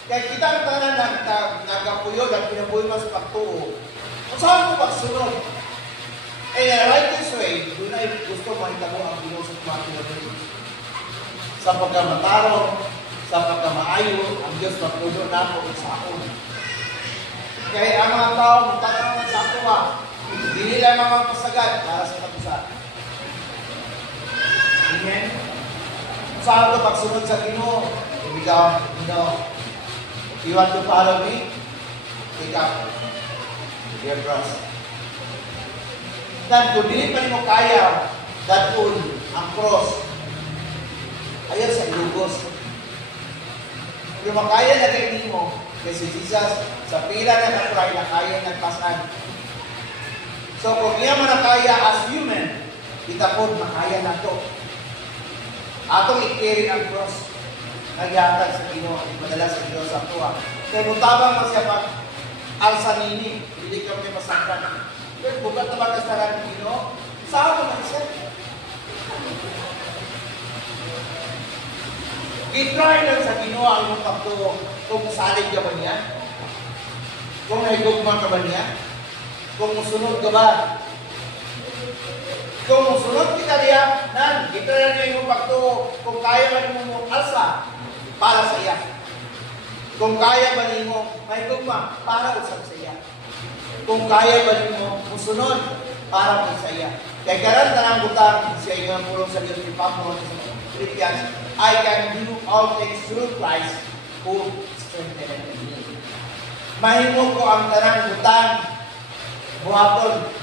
Kaya kita ang tanan nagkapuyod at pinabuhay mas pagtuo. Kung saan mo pagsunod? Eh, right this way, doon ay gusto mahitabo ang Pinoy sa tumatulog. Sa pagkamatarong, sa pagkamaayo, ang Diyos magpuno na po sa ako. Kaya ang mga tao, magtatanong sa ako hindi nila mga pasagad para sa tapusan. Amen? Saan ito pagsunod sa Pinoy? Ikaw, you want to follow me? Take up your cross. Dan kung dili pa mo kaya, datun ang cross. Ayaw sa ilugos. Kung makaya na kayo mo, kasi Jesus, sa pila na nakray na kaya nagpasan. So kung iya man na kaya as human, kita po makaya na to. Atong i-carry ang cross. Nagyatag sa Ginoo, ipadala sa Diyos sa tuwa. Kaya mutabang masya pag alsa nini, hindi kami masaktan. Pero bukat na ba kasaran ng Ginoo? Saan mo man siya? I-try lang sa Ginoo ang iyong pagtuo kung salig ka ba niya? Kung naigugma ka ba niya? Kung musunod ka ba? Kung musunod kita niya, i-try lang niya iyong pagtuo kung kaya man mo alsa para sa iya. Kung kaya ba mo maigugma para usap sa iya. Kung kaya ba mo musunod para sa iya. Kaya karanta ng butang siya yung pulong sa Diyos ni Pablo sa Philippians, I can do all things through Christ who strengtheneth me. Mahimo ko ang tanang butang, buhaton,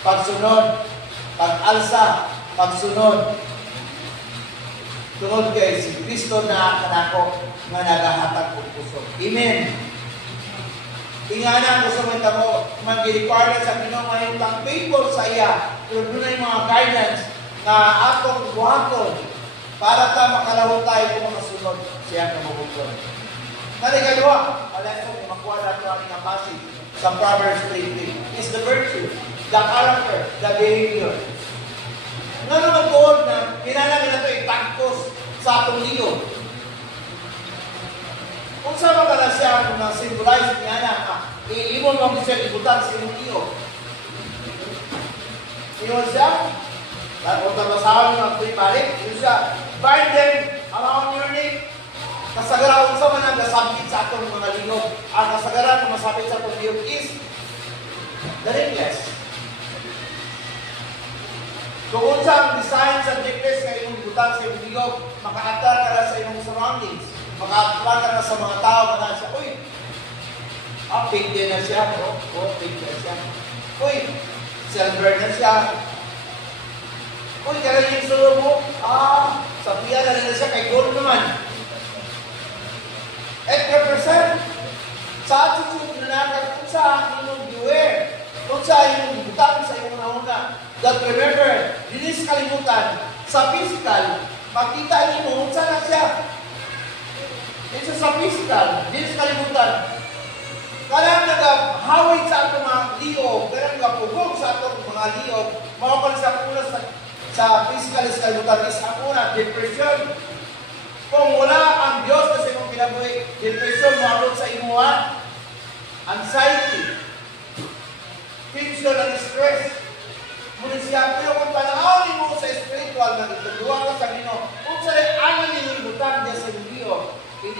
pagsunod, pag-alsa, pagsunod. Tungod kay si Kristo na kanako nga nagahatag og puso. Amen. Ingana ko sa mga mo, mag-require sa Ginoo mahimutang faithful sa iya. Pero doon ay mga guidance na atong buhaton para ta makalawot tayo kung makasunod siya na mabuton. Naligalawa, alam ko, makuha na ito ang inyong passage sa Proverbs 3:3. Is the virtue, the character, the behavior. Nga naman doon na kinanangin na ito itangkos sa atong liyo. Kung saan ka na siya na symbolize niya na iimon mo siya ibutan sa iyong liyo. Iyon siya, kung tabasahan ng balik, iyon siya, bind them around your neck. Kasagaran sa man ang nasabit sa atong mga liyo. Ang kasagaran na masabit sa atong liyo is the necklace. Kung unsa ang design sa necklace na imong ibutan sa iyong liyo, maka-attract ka na sa iyong surroundings. Maka-attract ka na sa mga tao na siya, uy, pink din na siya, pink na siya. Uy, silver na siya. Uy, kaya yung sulo mo, sa piya na rin siya, kay gold naman. At represent sa attitude na natin kung saan inyong beware, kung saan inyong butang sa inyong nauna. That remember, dinis kalimutan, sa physical, makita niyo kung saan na siya. Ito sa physical, dinis kalimutan. Karang nag-hawid sa atong mga liyog, karang nag-pugog sa atong mga liyog, makapal sa una sa physical is kalimutan is ang una, depression. Kung wala ang Diyos na sa imong kinabuhi, depression, mabot sa imuha, anxiety, tension and stress, Ngunit siya, pero kung panahon mo sa spiritual na nagtagduwa ka sa Ginoo, kung sa ano nililibutan niya sa Ginoo, it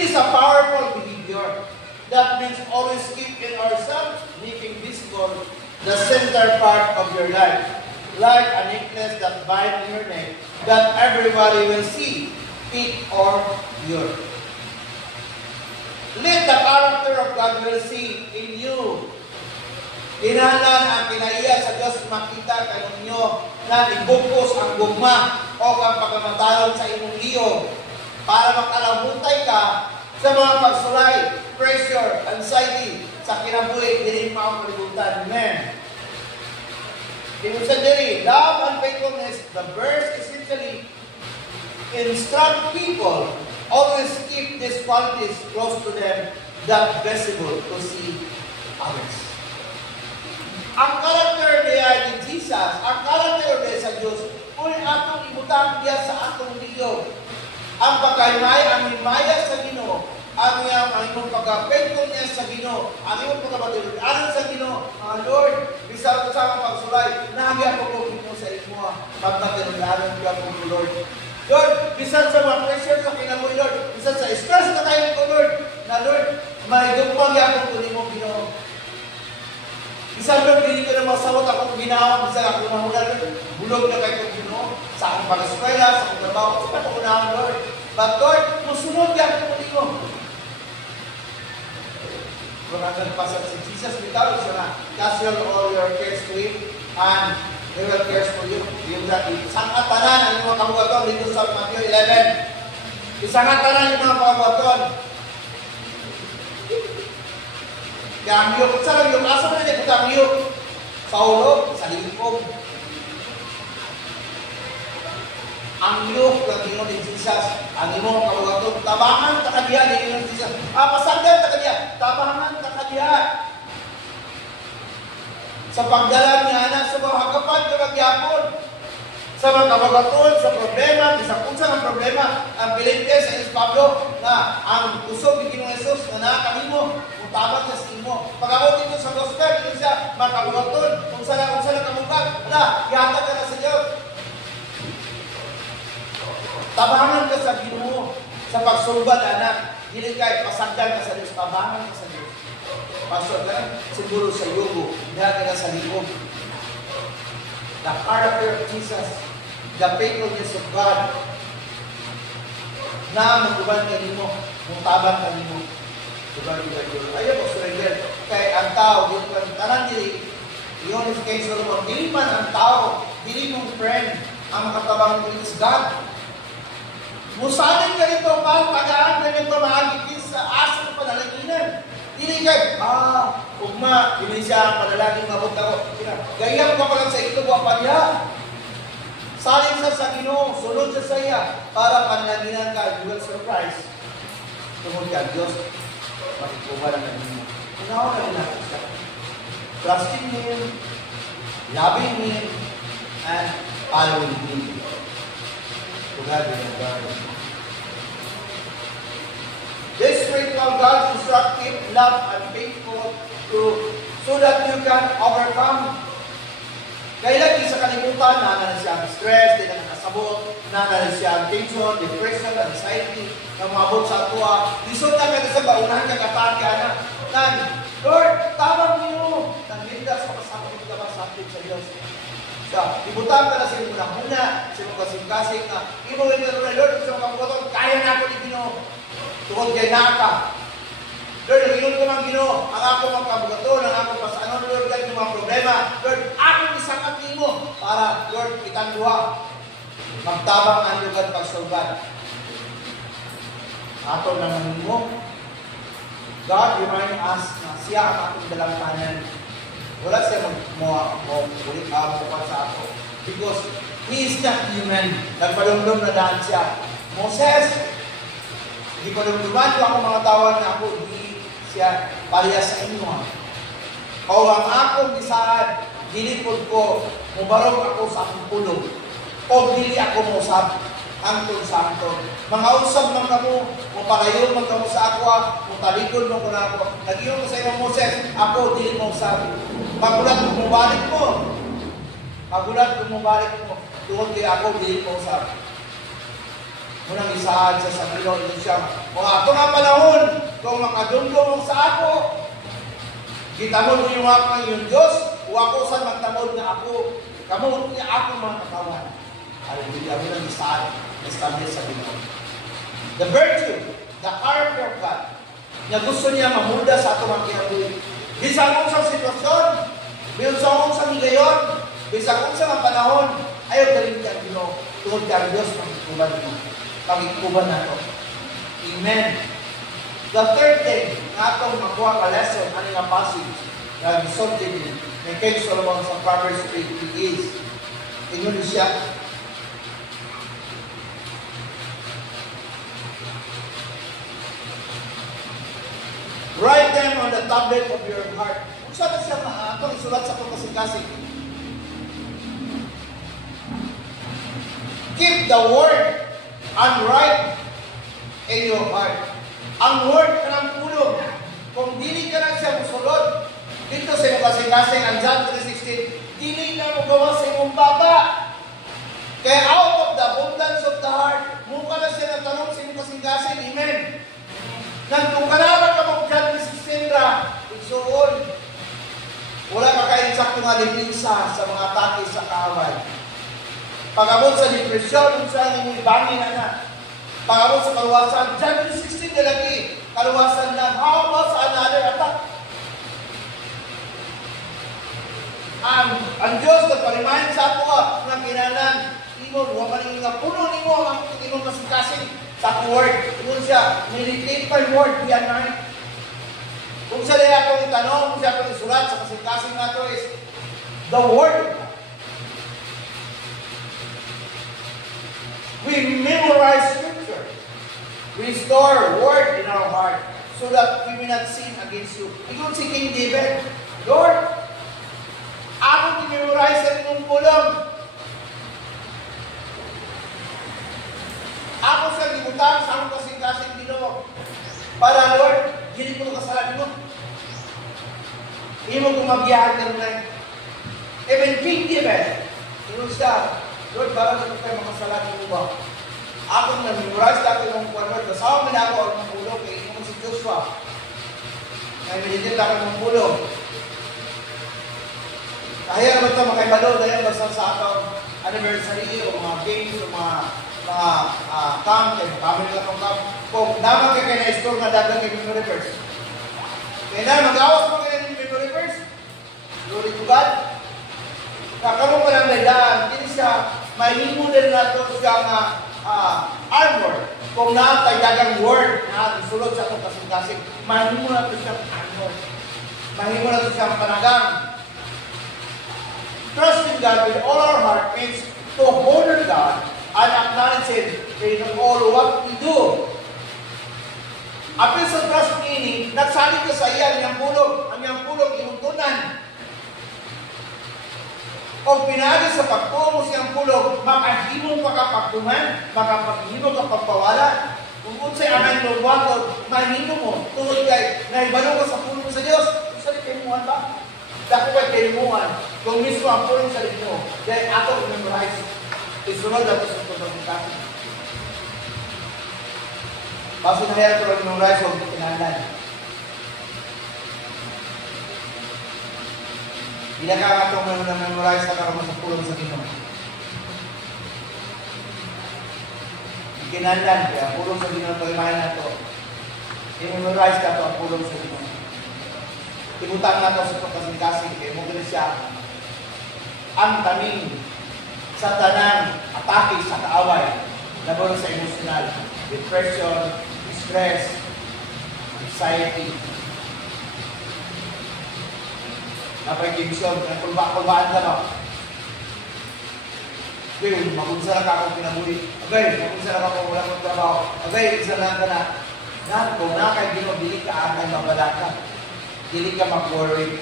is a powerful behavior. That means always keep in ourselves, making visible the center part of your life. Like a necklace that binds in your neck, that everybody will see, it or your. Let the character of God will see in you. Kinahanglan ang kinaiya sa Diyos makita kaninyo na ibukos ang gugma o ang pagkamatalon sa imong iyo para makalabuntay ka sa mga pagsulay, pressure, anxiety sa kinabuhi, dili mo kalibutan. Amen. Ibig sabihin, love and faithfulness, the verse essentially instruct people always keep these qualities close to them, that visible to see others. Ang karakter niya ni Jesus, ang karakter niya sa Diyos, kung atong ibutang niya sa atong liyo, ang pagkaimay, ang himaya sa Ginoo, ang imong pagka-faithful niya sa Ginoo, ang imong pagkabatilunan sa Ginoo, Lord, bisag ko sa pagsulay, nagi ako ko Ginoo sa imo, pagkatilunan ko ako Lord. Lord, bisag sa mga pressure sa kinabuhi, Lord, bisag sa stress na kayo ko, Lord, na Lord, may gugmang ako ko nimo Ginoo. Bisag Lord, hindi ko na masawat akong ginawa, bisag ako mahula, Lord, bulog na kayo ko Ginoo, sa akong pag-eskwela, sa akong trabaho, sa patukunahan, Lord. But Lord, musunod ka ako nimo. Kung nagpasat si Jesus, bitawag siya na, cast all your cares to Him, and He will cares for you. Yung isang atanan ang mga kabugaton dito sa Matthew 11. Isang atanan yung mga kabugaton. Kaya ang yuk, saan yung asa na niya ang yuk? Sa ulo, sa lingkog. Ang yuk ng Ginoo ni Jesus, ang imong kabugaton, tabangan takadiya ni Ginoo ni Jesus. Pasagdan takadiya, tabangan takadiya. Sa pagdalan niya anak sa mga hagapan kagagyapon, sa mga kabagaton, sa problema, sa kunsa ng problema, ang pilinte sa Pablo na ang usog ni Ginoong Jesus na nakakanimo, kung tabat na sa imo. Pag-abot dito sa gospel, dito siya, mga kabagaton, kung saan kamugag, yata ka na sa Diyos. Tabangan ka sa Ginoo, sa pagsulbad anak, hindi kay pasagdan ka sa Diyos, tabangan ka sa Diyos. Pastor, siguro sa yugo, hindi ka sa likod. The character of Jesus, the faithfulness of God, na magkuban ka nimo, mutaban ka nimo. Ayaw mo, surrender. Kaya ang tao, dito ka tanan dili, yun is kay Solomon, dili man ang tao, dili mong friend, ang makatabang dili is God. Musanin ka nito, tagaan ka nito, maagigis sa asa ng panalaginan. Dili kay, ugma, hindi siya ang panalangin mabot ako. Gayam ka pa lang sa ito, pa niya. Salin sa Ginoo, sunod sa saya, para panalaginan ka, you will surprise. Tungkol ka, Diyos, makikuha lang ng inyo. Unawa na rin natin siya. Trusting Him, loving Him, and following Him. Tugad din ang God. This spiritual God is instructive, love, and faithful so that you can overcome. Kaya lagi sa kalimutan, na siya ang stress, di na nakasabot, na siya ang tension, depression, anxiety, na mabot sa atua. Lisod na ka sa baunahan ka katake, anak. Lord, tawag niyo. Nanglindas sa kasapit ka ba sa atin sa Diyos. So, ibutang ka na sa inyo na muna, sa mga kasing-kasing na, inuwin ka na, Lord, sa mga kapatong, kaya na ako ni Ginoo. Tungkol kay naka. Lord, naginom ko ng Ginoo, ang ako magkabugaton, ang ako pasano, Lord, kahit yung mga problema. Lord, akong isangkat mo para, Lord, kitang duha. Magtabang ang lugar pagsulban. Ato naman mo, God remind us na siya ang ating dalamtanan. Wala siya mag-ulit pa sa ako. Because He is not human. Nagpalumdum na daan siya. Moses, hindi ko lumduman ko ako mga tawag na ako, hindi siya pareha sa inyo. O ang akong bisaad, dilipod ko, mubarog ako sa akong pulong. O dili ako musab, angkon sa angkon. Mga usab man kamo, mapalayon man kamo sa ako, mutalikod man ko na ako. Nag-iyon ko sa inyo, Moses, ako dili mo usab. Magulat kung mubalik mo. Magulat kung mubalik mo. Tungkol kay ako, di ko usap. Munang isahan sa Ginoo siya. Kung ato nga panahon, kung makadumdum sa ako, gitamod mo yung ako yung Diyos, o ako saan magtamod na ako, kamot niya ako mga katawan. Hallelujah. Munang isahan, establish sa Ginoo. The virtue, the character of God, na gusto niya mamuda sa ato mga kinabuhi. Bisang unsang sitwasyon, bisang unsang higayon, bisang unsang panahon, ayaw galing niya ang Ginoo. Tungkol kay Diyos, pagkukuban mo. Pagkukuban na ito. Amen. The third thing, na itong makuha ka lesson, ano nga passage, na resulted in, ng King Solomon sa Proverbs 8 is, tingnan siya, write them on the tablet of your heart. Kung saan na siya itong isulat sa pagkasing-kasing. Keep the word and write in your heart. Ang word ka ng pulong. Kung dili ka na siya musulod, dito sa iyong kasing-kasing, ang John 3:16, dili na mo gawa sa iyong baba. Kaya out of the abundance of the heart, mukha na siya ng tanong sa iyong kasing-kasing. Amen. Nang kung kalaman ka mong John 3:16 ra, igsuon, wala ka kayo sakto nga liblisa sa mga atake sa kaaway. Pag-abot sa depresyon, kung saan yung ibangin na. Pag-abot sa kaluwasan, John 3:16 na lagi, kaluwasan lang. How about sa another attack? Ang Diyos na parimahin sa ako ng kinanan, ingon, huwag maning nga puno ni mo ang ingon kasing-kasing sa word. Ingon siya, meditate my word, be a night. Kung sa liya akong tanong, kung siya akong isulat sa kasing-kasing na ito is, the word. We memorize scripture. We store word in our heart so that we may not sin against you. Ingon si King David, Lord, ako memorize sa inyong pulong. Ako sa libutan sa akong kasing-kasing Ginoo. Para Lord, gili ko kasalanan mo. Imo kong mabiyahan ka rin. Even King David, ingon siya, Lord, para na kayo makasalanan mo ba? Ako na-memorize dati ng Lord, kasama mo na ako ang pulong kay ingon si Joshua. Kaya meditate ako ng pulong. Kaya naman ito makaibalo dahil basta sa atong anniversary o mga games o mga camp, kaya makamit nila itong camp. Kung naman kayo na-store na dagang kay memory verse. Kaya na, mag-awas mo kayo ng memory verse. Glory to God. Kakamong pa lang nailaan, hindi siya, mahimo din na ito siya nga armor. Kung naatay dagang word na sulod sa itong kasing-kasing, mahimo na ito siyang armor. Mahimo na ito siyang panagang. Trust in God with all our heart means to honor God and acknowledge Him in all what we do. Apil sa trust meaning, nagsalit ka sa iya, ang iyang pulong imuntunan. Kung pinagay sa pagtungo siyang pulong, makahimong pagkapagtuman, makapaghinong ka pagpawala. Kung unsay anay luwagod, mahino mo, tulad kay, naibalo ka sa pulong sa Diyos, sa likimuhan ba? Dako kay kilimuhan, kung mismo ang pulong sa likimuhan, dahil ato i-memorize, isunod ato sa pagkakasing. Basta na kaya ito i-memorize, huwag itinandan. Ginagawa itong na-memorize na karoon sa pulong sa Ginoo. Kinandan, kaya pulong sa Ginoo palimahin na ito. I-memorize ka ito ang pulong sa Ginoo. Ibutang na ito sa pagkasing-kasing, kaya mo siya ang taming sa tanang atake sa kaaway, laban sa emotional, depression, stress, anxiety, napay-kimisyon, kulbaan ka ba? Okay, magunsara ka akong pinabuhi. Okay, magunsara ka kung wala kong trabaho. Okay, isa lang ka na. Kung nakay Ginoo, dili ka anay mabalaka. Dili ka mag-worry.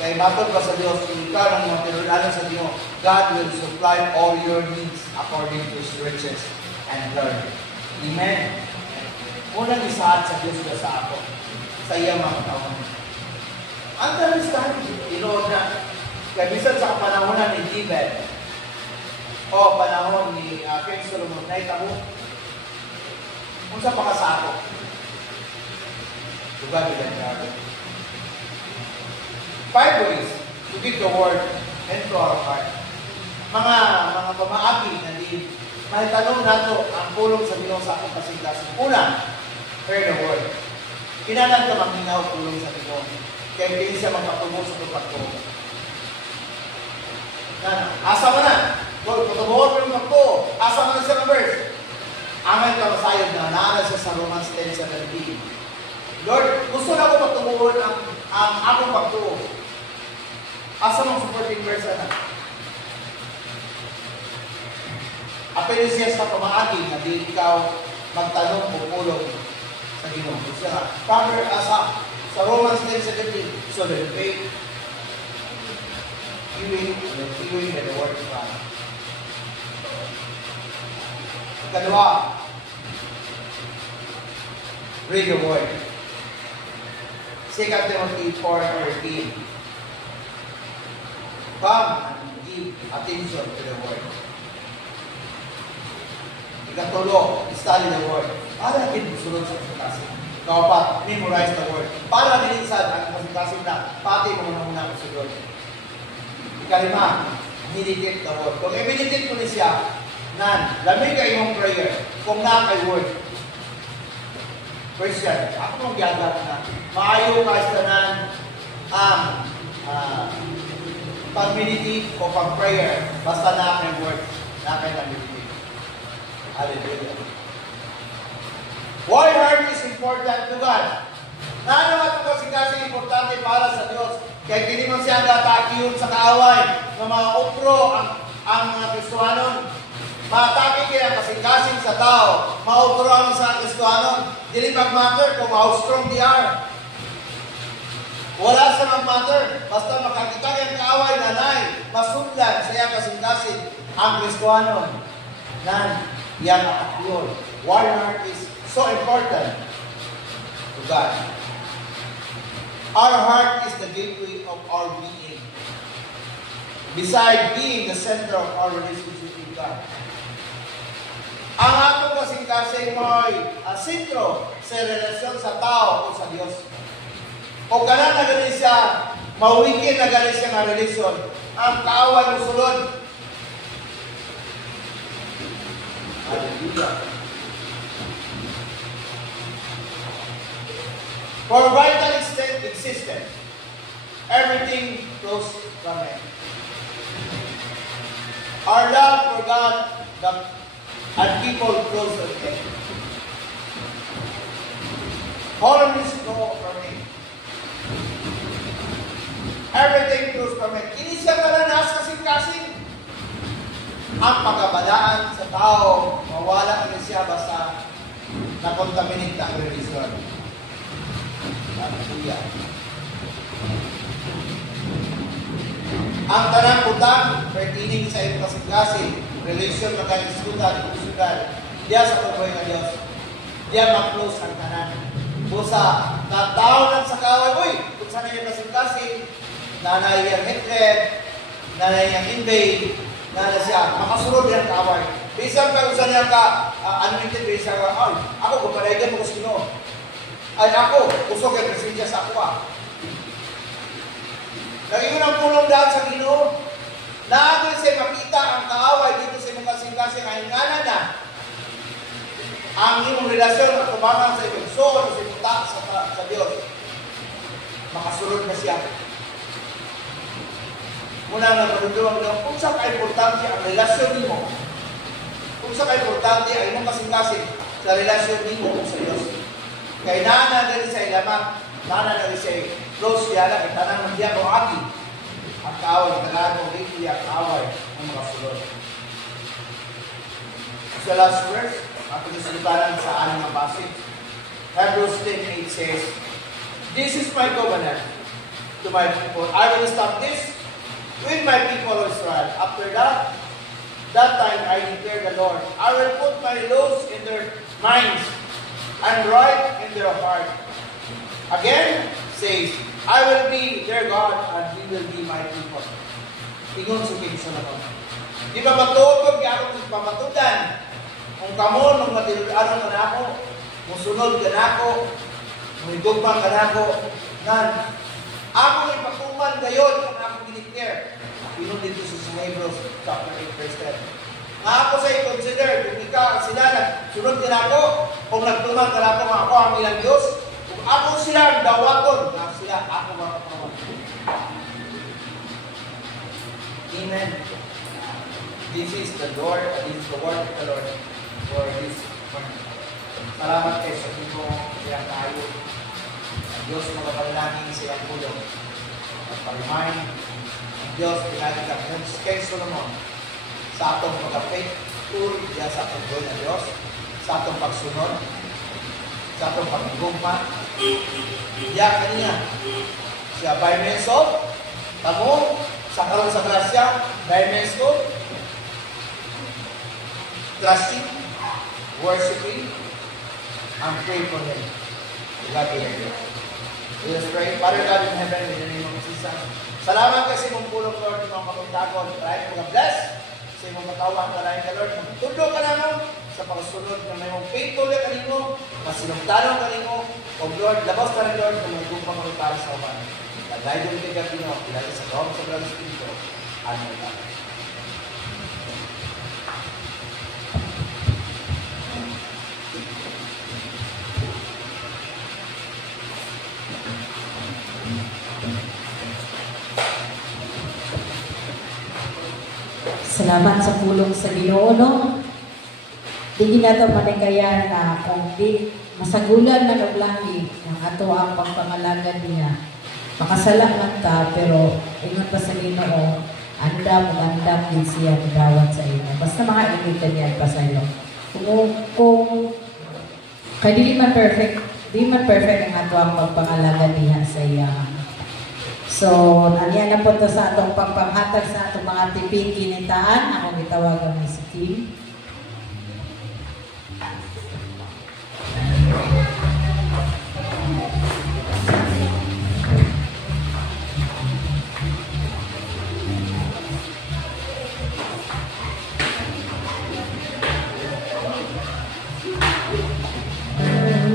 Kaya matod ka sa Diyos, kung ikaw ng mga pinulanan sa Ginoo, God will supply all your needs according to His riches and glory. Amen. Unang isahat sa Diyos ka sa ako. Sa iya mga katawan. Ang talis-talis, inoon na. Kaya bisan sa kapanahonan ni David, o panahon ni King Solomon, naitamo, kung sa pakasako, Diba bilang 5 ways to give the word into our heart. Mga pamaagi na di mahitanong nato ang pulong sa Ginoo sa akong kasing-kasing. Una, hear the word. Kinahanglan ka magminaw pulong sa Ginoo. Kaya hindi siya magpatubo sa pagtubo. Asa mo na? Lord, patubuhon mo yung pagtubo. Asa mo na siya ng verse? Amen ka masayod na naala siya sa Romans 10:17. Lord, gusto na ko patubuhon ang akong pagtubo. Asa mong supporting verse na? Apelin siya sa pamaagi na di ikaw magtanong o pulong sa Ginoo. Gusto na. Proper asa sa Romans 10:17. So the faith, hearing the word of God. Ikalawa, read the word. 2 Timothy 4:13. Come and give attention to the word. Ikatulo, study the word. Para din sunod sa kasing. Kaupat, memorize the word. Para din sa ang kasing na pati mo muna ang sunod. Ikalima, meditate the word. Kung i-meditate mo siya, lamig kayo yung prayer. Kung na kay word. Christian, ako mong giyagat na maayo ka sa ang pag-meditate o pag-prayer basta na kay word, na kay na-meditate. Hallelujah. Why heart is important to God? Naano ito kasi importante para sa Diyos. Kaya kini man siya natakiyon sa kaaway ng mga utro ang mga Kristohanon. Matake kaya kasing-kasing sa tao, mautro ang isang Kristohanon. Dili mag-matter kung how strong they are. Wala sa mag-matter. Basta makakita kayang kaaway, nanay, masudlan sa iyang kasing-kasing ang Kristohanon. Yan yun. One heart is so important to God. Our heart is the gateway of our being. Besides being the center of our relationship with God. Ang atong kasing-kasing mo'y sentro sa relasyon sa tao o sa Diyos. O kanan na ganin siya, mawikid na ganin siya ng relasyon. Ang kaaway mo sulod. Hallelujah. For vital existence, everything flows from Him. Our love for God and people flows from Him. Holiness flows from Him. Everything flows from Him. Hindi siya malanas kasing-kasing. Ang pagkabalaan sa tao, mawala na siya basta nakontaminate ang relasyon. Hallelujah. Ang tanang utang, pertining sa iyong kasing-kasing, relasyon na kayo sudan, diya sa tuboy ng Diyos, diya mag-close ang tanan. Busa, nagtao lang sa kaway, uy, kung saan iyong kasing-kasing, nanay yung hatred, nanay yung invade, nanay siya, makasunod yung kaway. Bisang pa kung saan niya ka, unlimited, bisang ka, ay, ako, kupalayan mo kasi no. Ay, ako, gusto kayo presensya sa ako Naging ang pulong dahil sa Ginoo. Naagin siya makita ang kaaway dito sa imong kasing-kasing ay ingana na ang imong relasyon at kumangang sa imong soul sa imong sa Diyos. Makasulod na siya. Muna nga manuduwag lang, kung saan ka-importante ang relasyon mo, kung saan ka-importante ang imong kasing-kasing sa relasyon mo sa Diyos. Kaya naanagin sa ilaman, naanagin sa close siya lang, itanang ng diya ko aki. Ang kaaway, tagaan mo, hindi ang kaaway ng mga sulod. Sa last verse, ang pinasalipanan sa aning mga passage. Hebrews 10:8 says, "This is my covenant to my people. I will establish with my people Israel. After that time I declare the Lord. I will put my laws in their minds and write in their heart." Again, says, I will be their God and He will be my people. Ingon si King Solomon. Di ba matuod kaya ako sa pamatudan? Kung kamo nung matinudanon ka na ako, musunod ka na ako, mumigugmang ka na ako, nan, ako ipatuman gayon kung ako ginicare. Ingon dito sa Hebrews chapter 8 verse 10. Nga ako sa i-consider, kung ikaw sila sunod ka na ako, kung nagtuman ka na ako ang ilang Diyos, kung ako sila dawaton, na sila ako makapawan. Amen. This is the Lord, this is the word of the Lord for this morning. Salamat kayo sa tipo silang tayo. Ang Diyos magapanalangin silang tulong. At pa-remind, ang Diyos pinagigap kay Solomon sa atong pag-faithful diyan sa atong gawin ng Diyos, sa atong pagsunod, sa atong pag-gugma. Diyan kaniya siya by means of tamo sa karon sa grasya, by means of trusting, worshiping, and pray for Him. God be with you. Let us pray. Father God in heaven, in the name of Jesus. Salamat kasi mong pulong, Lord, ng mga kamuntagon. Maraming mga bless sa imong katawang kalahin ka, Lord. Magtudlo ka naman sa pagsunod na may mong faithful ka kanino, masinugtanong kanino, o Lord, labas ka rin, Lord, ng mga gupang mga tao sa upan. Naglayo din kay Gabino, kilala sa Rome sa Brother Espiritu. Amen. Salamat sa pulong sa Ginoo, no? Di nato manikayan na kung di masagulan na naglangi ng ato ang pagpangalagan niya. Makasala man ta, pero ingon pa sa Ginoo, andam din siya dawat sa inyo. Basta mga imitan niya pa sa inyo. Kung kaya di man perfect ang ato ang pagpangalagan niya sa iya. So, aniya na po ito sa atong pagpanghatag sa atong mga tiping kinitaan. Ako gitawagan ni si Kim.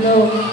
Hello.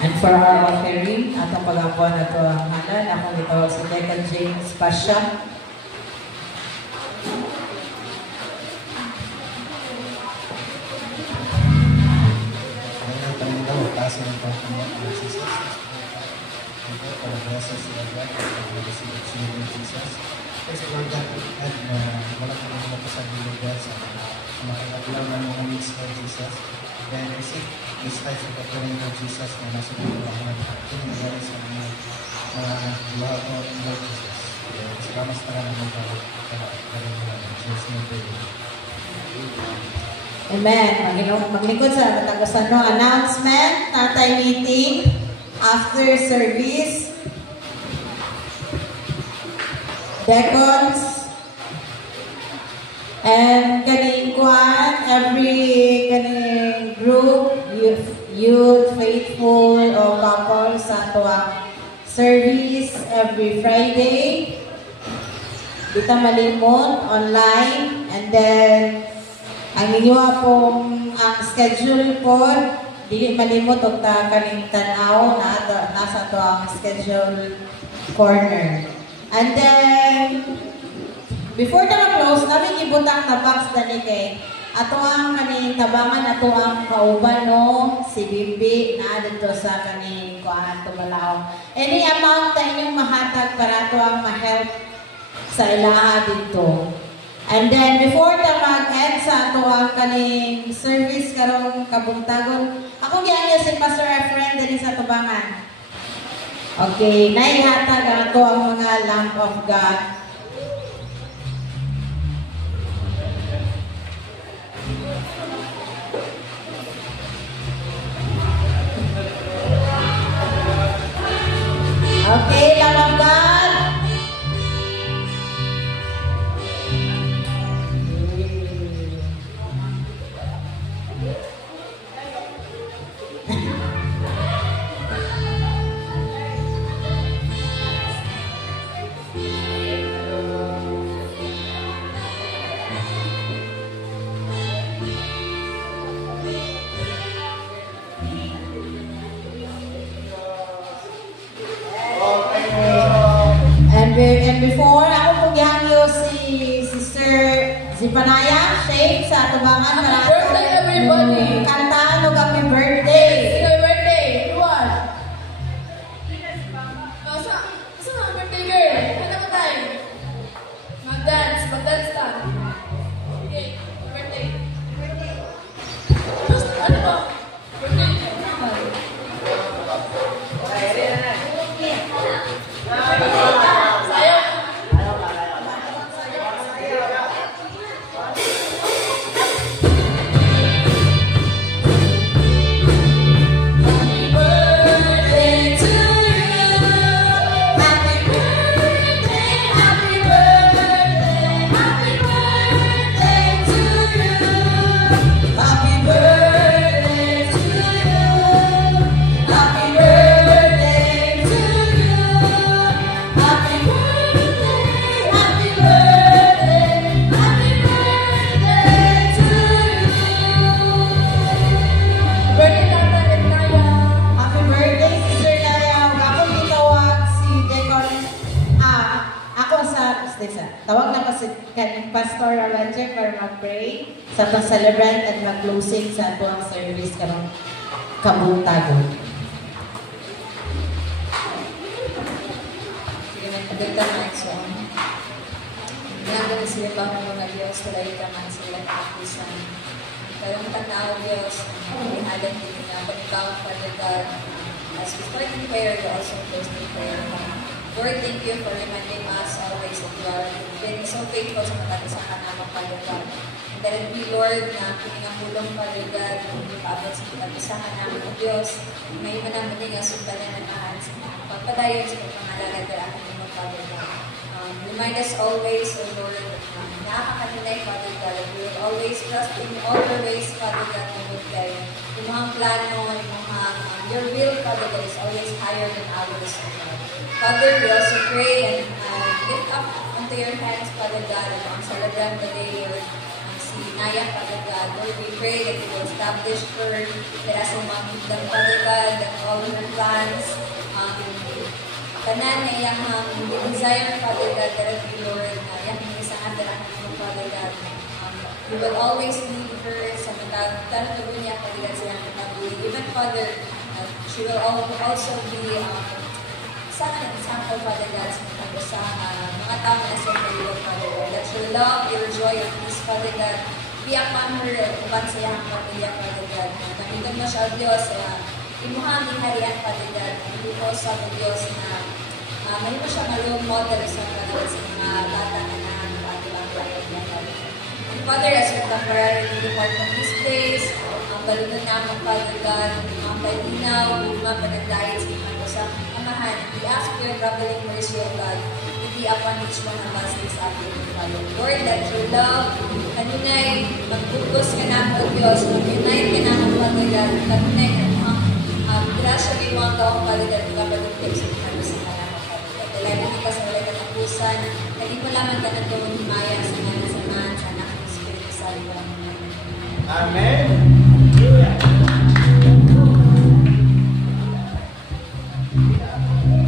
And for our offering, atong pag-apuan na ito ang halan, akong itawag si Deacon James Pasha. First of all, God, and wala ko naman mapasabi ng God sa mga kailangan mga needs of Jesus. Then I seek this type of offering of Jesus na nasa mga kinagawa sa mga buha ko ng Lord Jesus. Salamat sa kanya ng Amen. Maglingkod sa katagusan no announcement, tatay meeting after service. Deacons and kaning kuan every kaning group youth faithful o couple sa tuwang service every Friday dita malimot online, and then ang inyo pong ang schedule po dili malimot og ta kaning tan-aw na nasa tuwang schedule corner. And then, before na ma-close, namin ibutang na box na ni kay ato ang kaning tabangan, ato ang kauban, no? Si Bibi na dito sa kaning kuan Tumalao. Any amount na inyong mahatag para ato ang ma-help sa ilaha dito. And then, before na mag-end sa ato ang kaning service karong kabuntagon, ako giyan si Pastor Efren din sa tabangan. Okay, naihatag ato ang mga Lamb of God. Okay, Lamb of God. And before, ako pong gihangyo si Sister Zipanaya, Shane, sa tubangan. Happy birthday, everybody! Kantaan o happy birthday! Happy birthday! Everyone! Saan ang birthday girl? Ano mo tayo? Mag-dance ta. Okay, birthday. Ano ba? Birthday. Tawag na kasi kaning Pastor Ranger para mag-pray sa pang-celebrate at mag-closing sa buong service karong kabuntagon. Sige, nagpagkita na ito. Nagagawin sila pa ng mga Diyos, talaga man sila kapusan. Karong tanaw Diyos, ihalan din na pagkakawang pagkakawang. As we start in prayer, we also close in prayer. Lord, thank you for reminding us always that you are been so faithful sa katasakan naman, Father God. And that we, Lord, na pinangulong, Father God, paabot sa katasakan naman ng Diyos, may naman din nga suntanan ng ahas, pagpadayon sa pagpangalagad ng aking mo, Father God. Remind us always, O Lord, nakakakanunay, Father God, that we will always trust in all the ways, Father God, na good kayo. Yung mga plano, your will, Father God, is always higher than ours, Father, we also pray and lift up unto your hands, Father God, ang salagang today, Lord, si Naya, Father God. Lord, we pray that you will establish her, that as a mom, Father God, that all her tanan na iyang desire, Father God, that of you, Lord, na iyang isang adarang mo, Father God. You will always lead her sa tanong niya, Father God, sa iyang pagpapuli. Even, Father, she will also be sa example, Father God, sa mga tao na sa iyo, Father God. That your love, your joy, your peace, Father God, be upon her, uban sa iyang pamilya, Father God. Namitan mo siya, Diyos, imuhang harian, Father God. Hindi po sa Diyos na may mo siya malong model sa Father sa mga bata na nakakatibang Father God. And Father, as your temporary depart from this place, ang balunan namin, Father God, ang palinaw, mga panagdahil sa mga sa amahan, we ask for your traveling mercy, O God, to be upon each one of us this afternoon, Father. Lord, that your love, kanunay, magpupos ka na po, Diyos, mag-unite ka na po, Father God, kanunay ka na grasya may mga kaong Father God, magpapalumpik sa mga sa mga Father God. Dalayan ka sa wala ka ng pusan, hindi mo lamang ka na itong himaya sa mga samahan sa anak ng Espiritu Santo. Amen.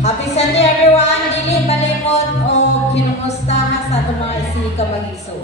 Happy Sunday everyone! Dili balimot o kinumusta sa itong mga isika mag-iso.